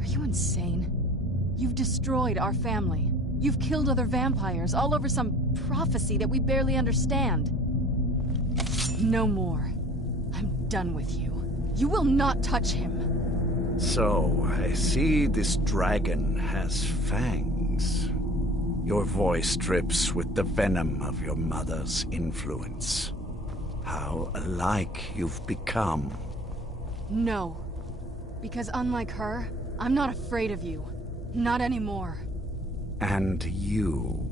Are you insane? You've destroyed our family. You've killed other vampires, all over some prophecy that we barely understand. No more. I'm done with you. You will not touch him. So, I see this dragon has fangs. Your voice drips with the venom of your mother's influence. How alike you've become. No. Because unlike her, I'm not afraid of you. Not anymore. And you.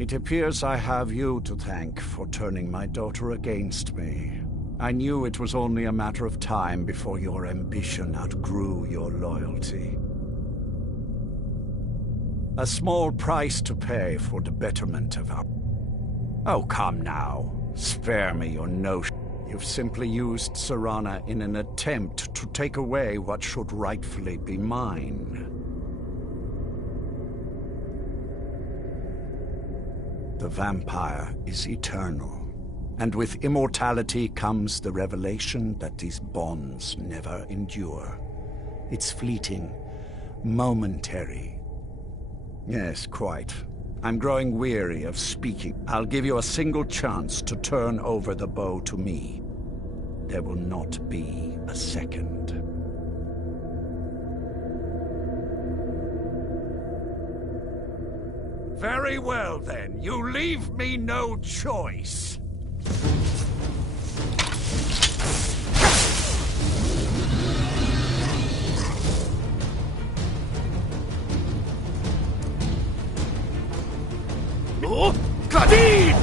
It appears I have you to thank for turning my daughter against me. I knew it was only a matter of time before your ambition outgrew your loyalty. A small price to pay for the betterment of our... Oh, come now. Spare me your notion. You've simply used Serana in an attempt to take away what should rightfully be mine. The vampire is eternal, and with immortality comes the revelation that these bonds never endure. It's fleeting, momentary. Yes, quite. I'm growing weary of speaking. I'll give you a single chance to turn over the bow to me. There will not be a second. Very well, then. You leave me no choice. Oh, Kadeen!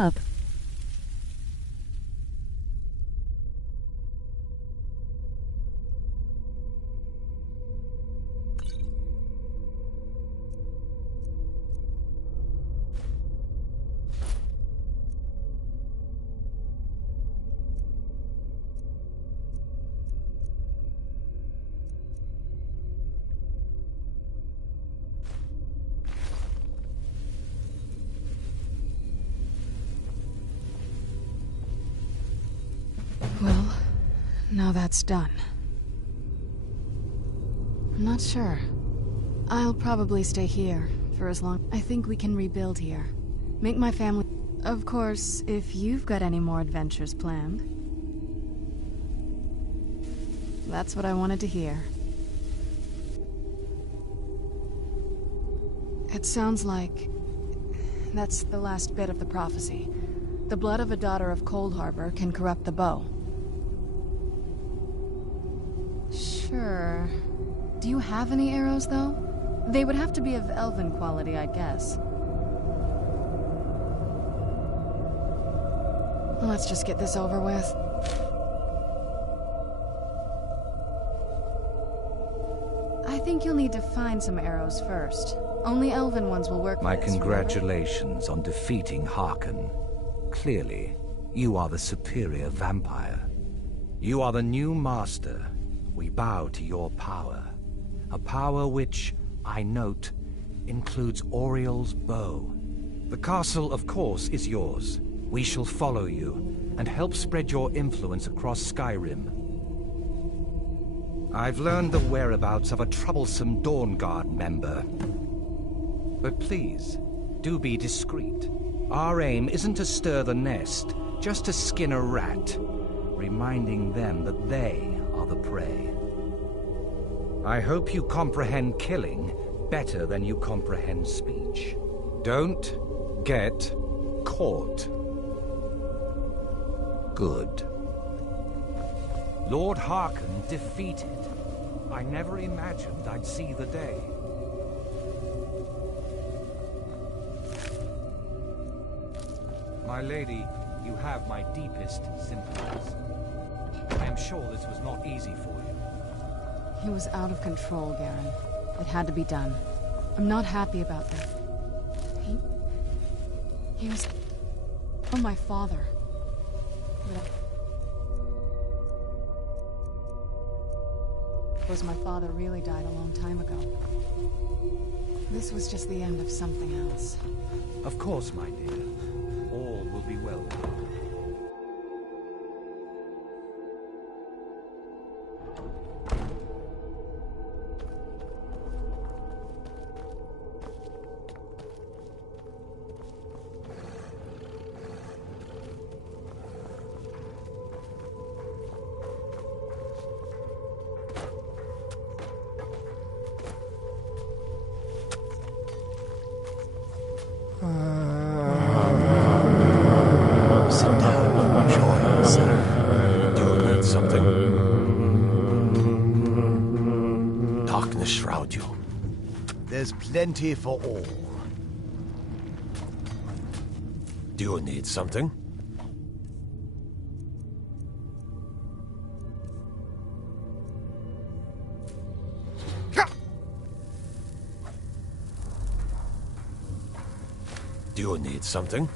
sub. Well, now that's done. I'm not sure. I'll probably stay here for as long. I think we can rebuild here. Make my family... Of course, if you've got any more adventures planned. That's what I wanted to hear. It sounds like... that's the last bit of the prophecy. The blood of a daughter of Cold Harbor can corrupt the bow. Sure. Do you have any arrows, though? They would have to be of elven quality, I guess. Let's just get this over with. I think you'll need to find some arrows first. Only elven ones will work. My congratulations on defeating Harkon. Clearly, you are the superior vampire. You are the new master. We bow to your power. A power which, I note, includes Oriel's bow. The castle, of course, is yours. We shall follow you, and help spread your influence across Skyrim. I've learned the whereabouts of a troublesome Dawnguard member. But please, do be discreet. Our aim isn't to stir the nest, just to skin a rat, reminding them that they are the prey. I hope you comprehend killing better than you comprehend speech. Don't get caught. Good. Lord Harkon defeated. I never imagined I'd see the day. My lady, you have my deepest sympathies. I am sure this was not easy for you. He was out of control, Garen. It had to be done. I'm not happy about that. He was... oh, my father. Was my father really died a long time ago. This was just the end of something else. Of course, my dear. All will be well. There's plenty for all. Do you need something? Do you need something?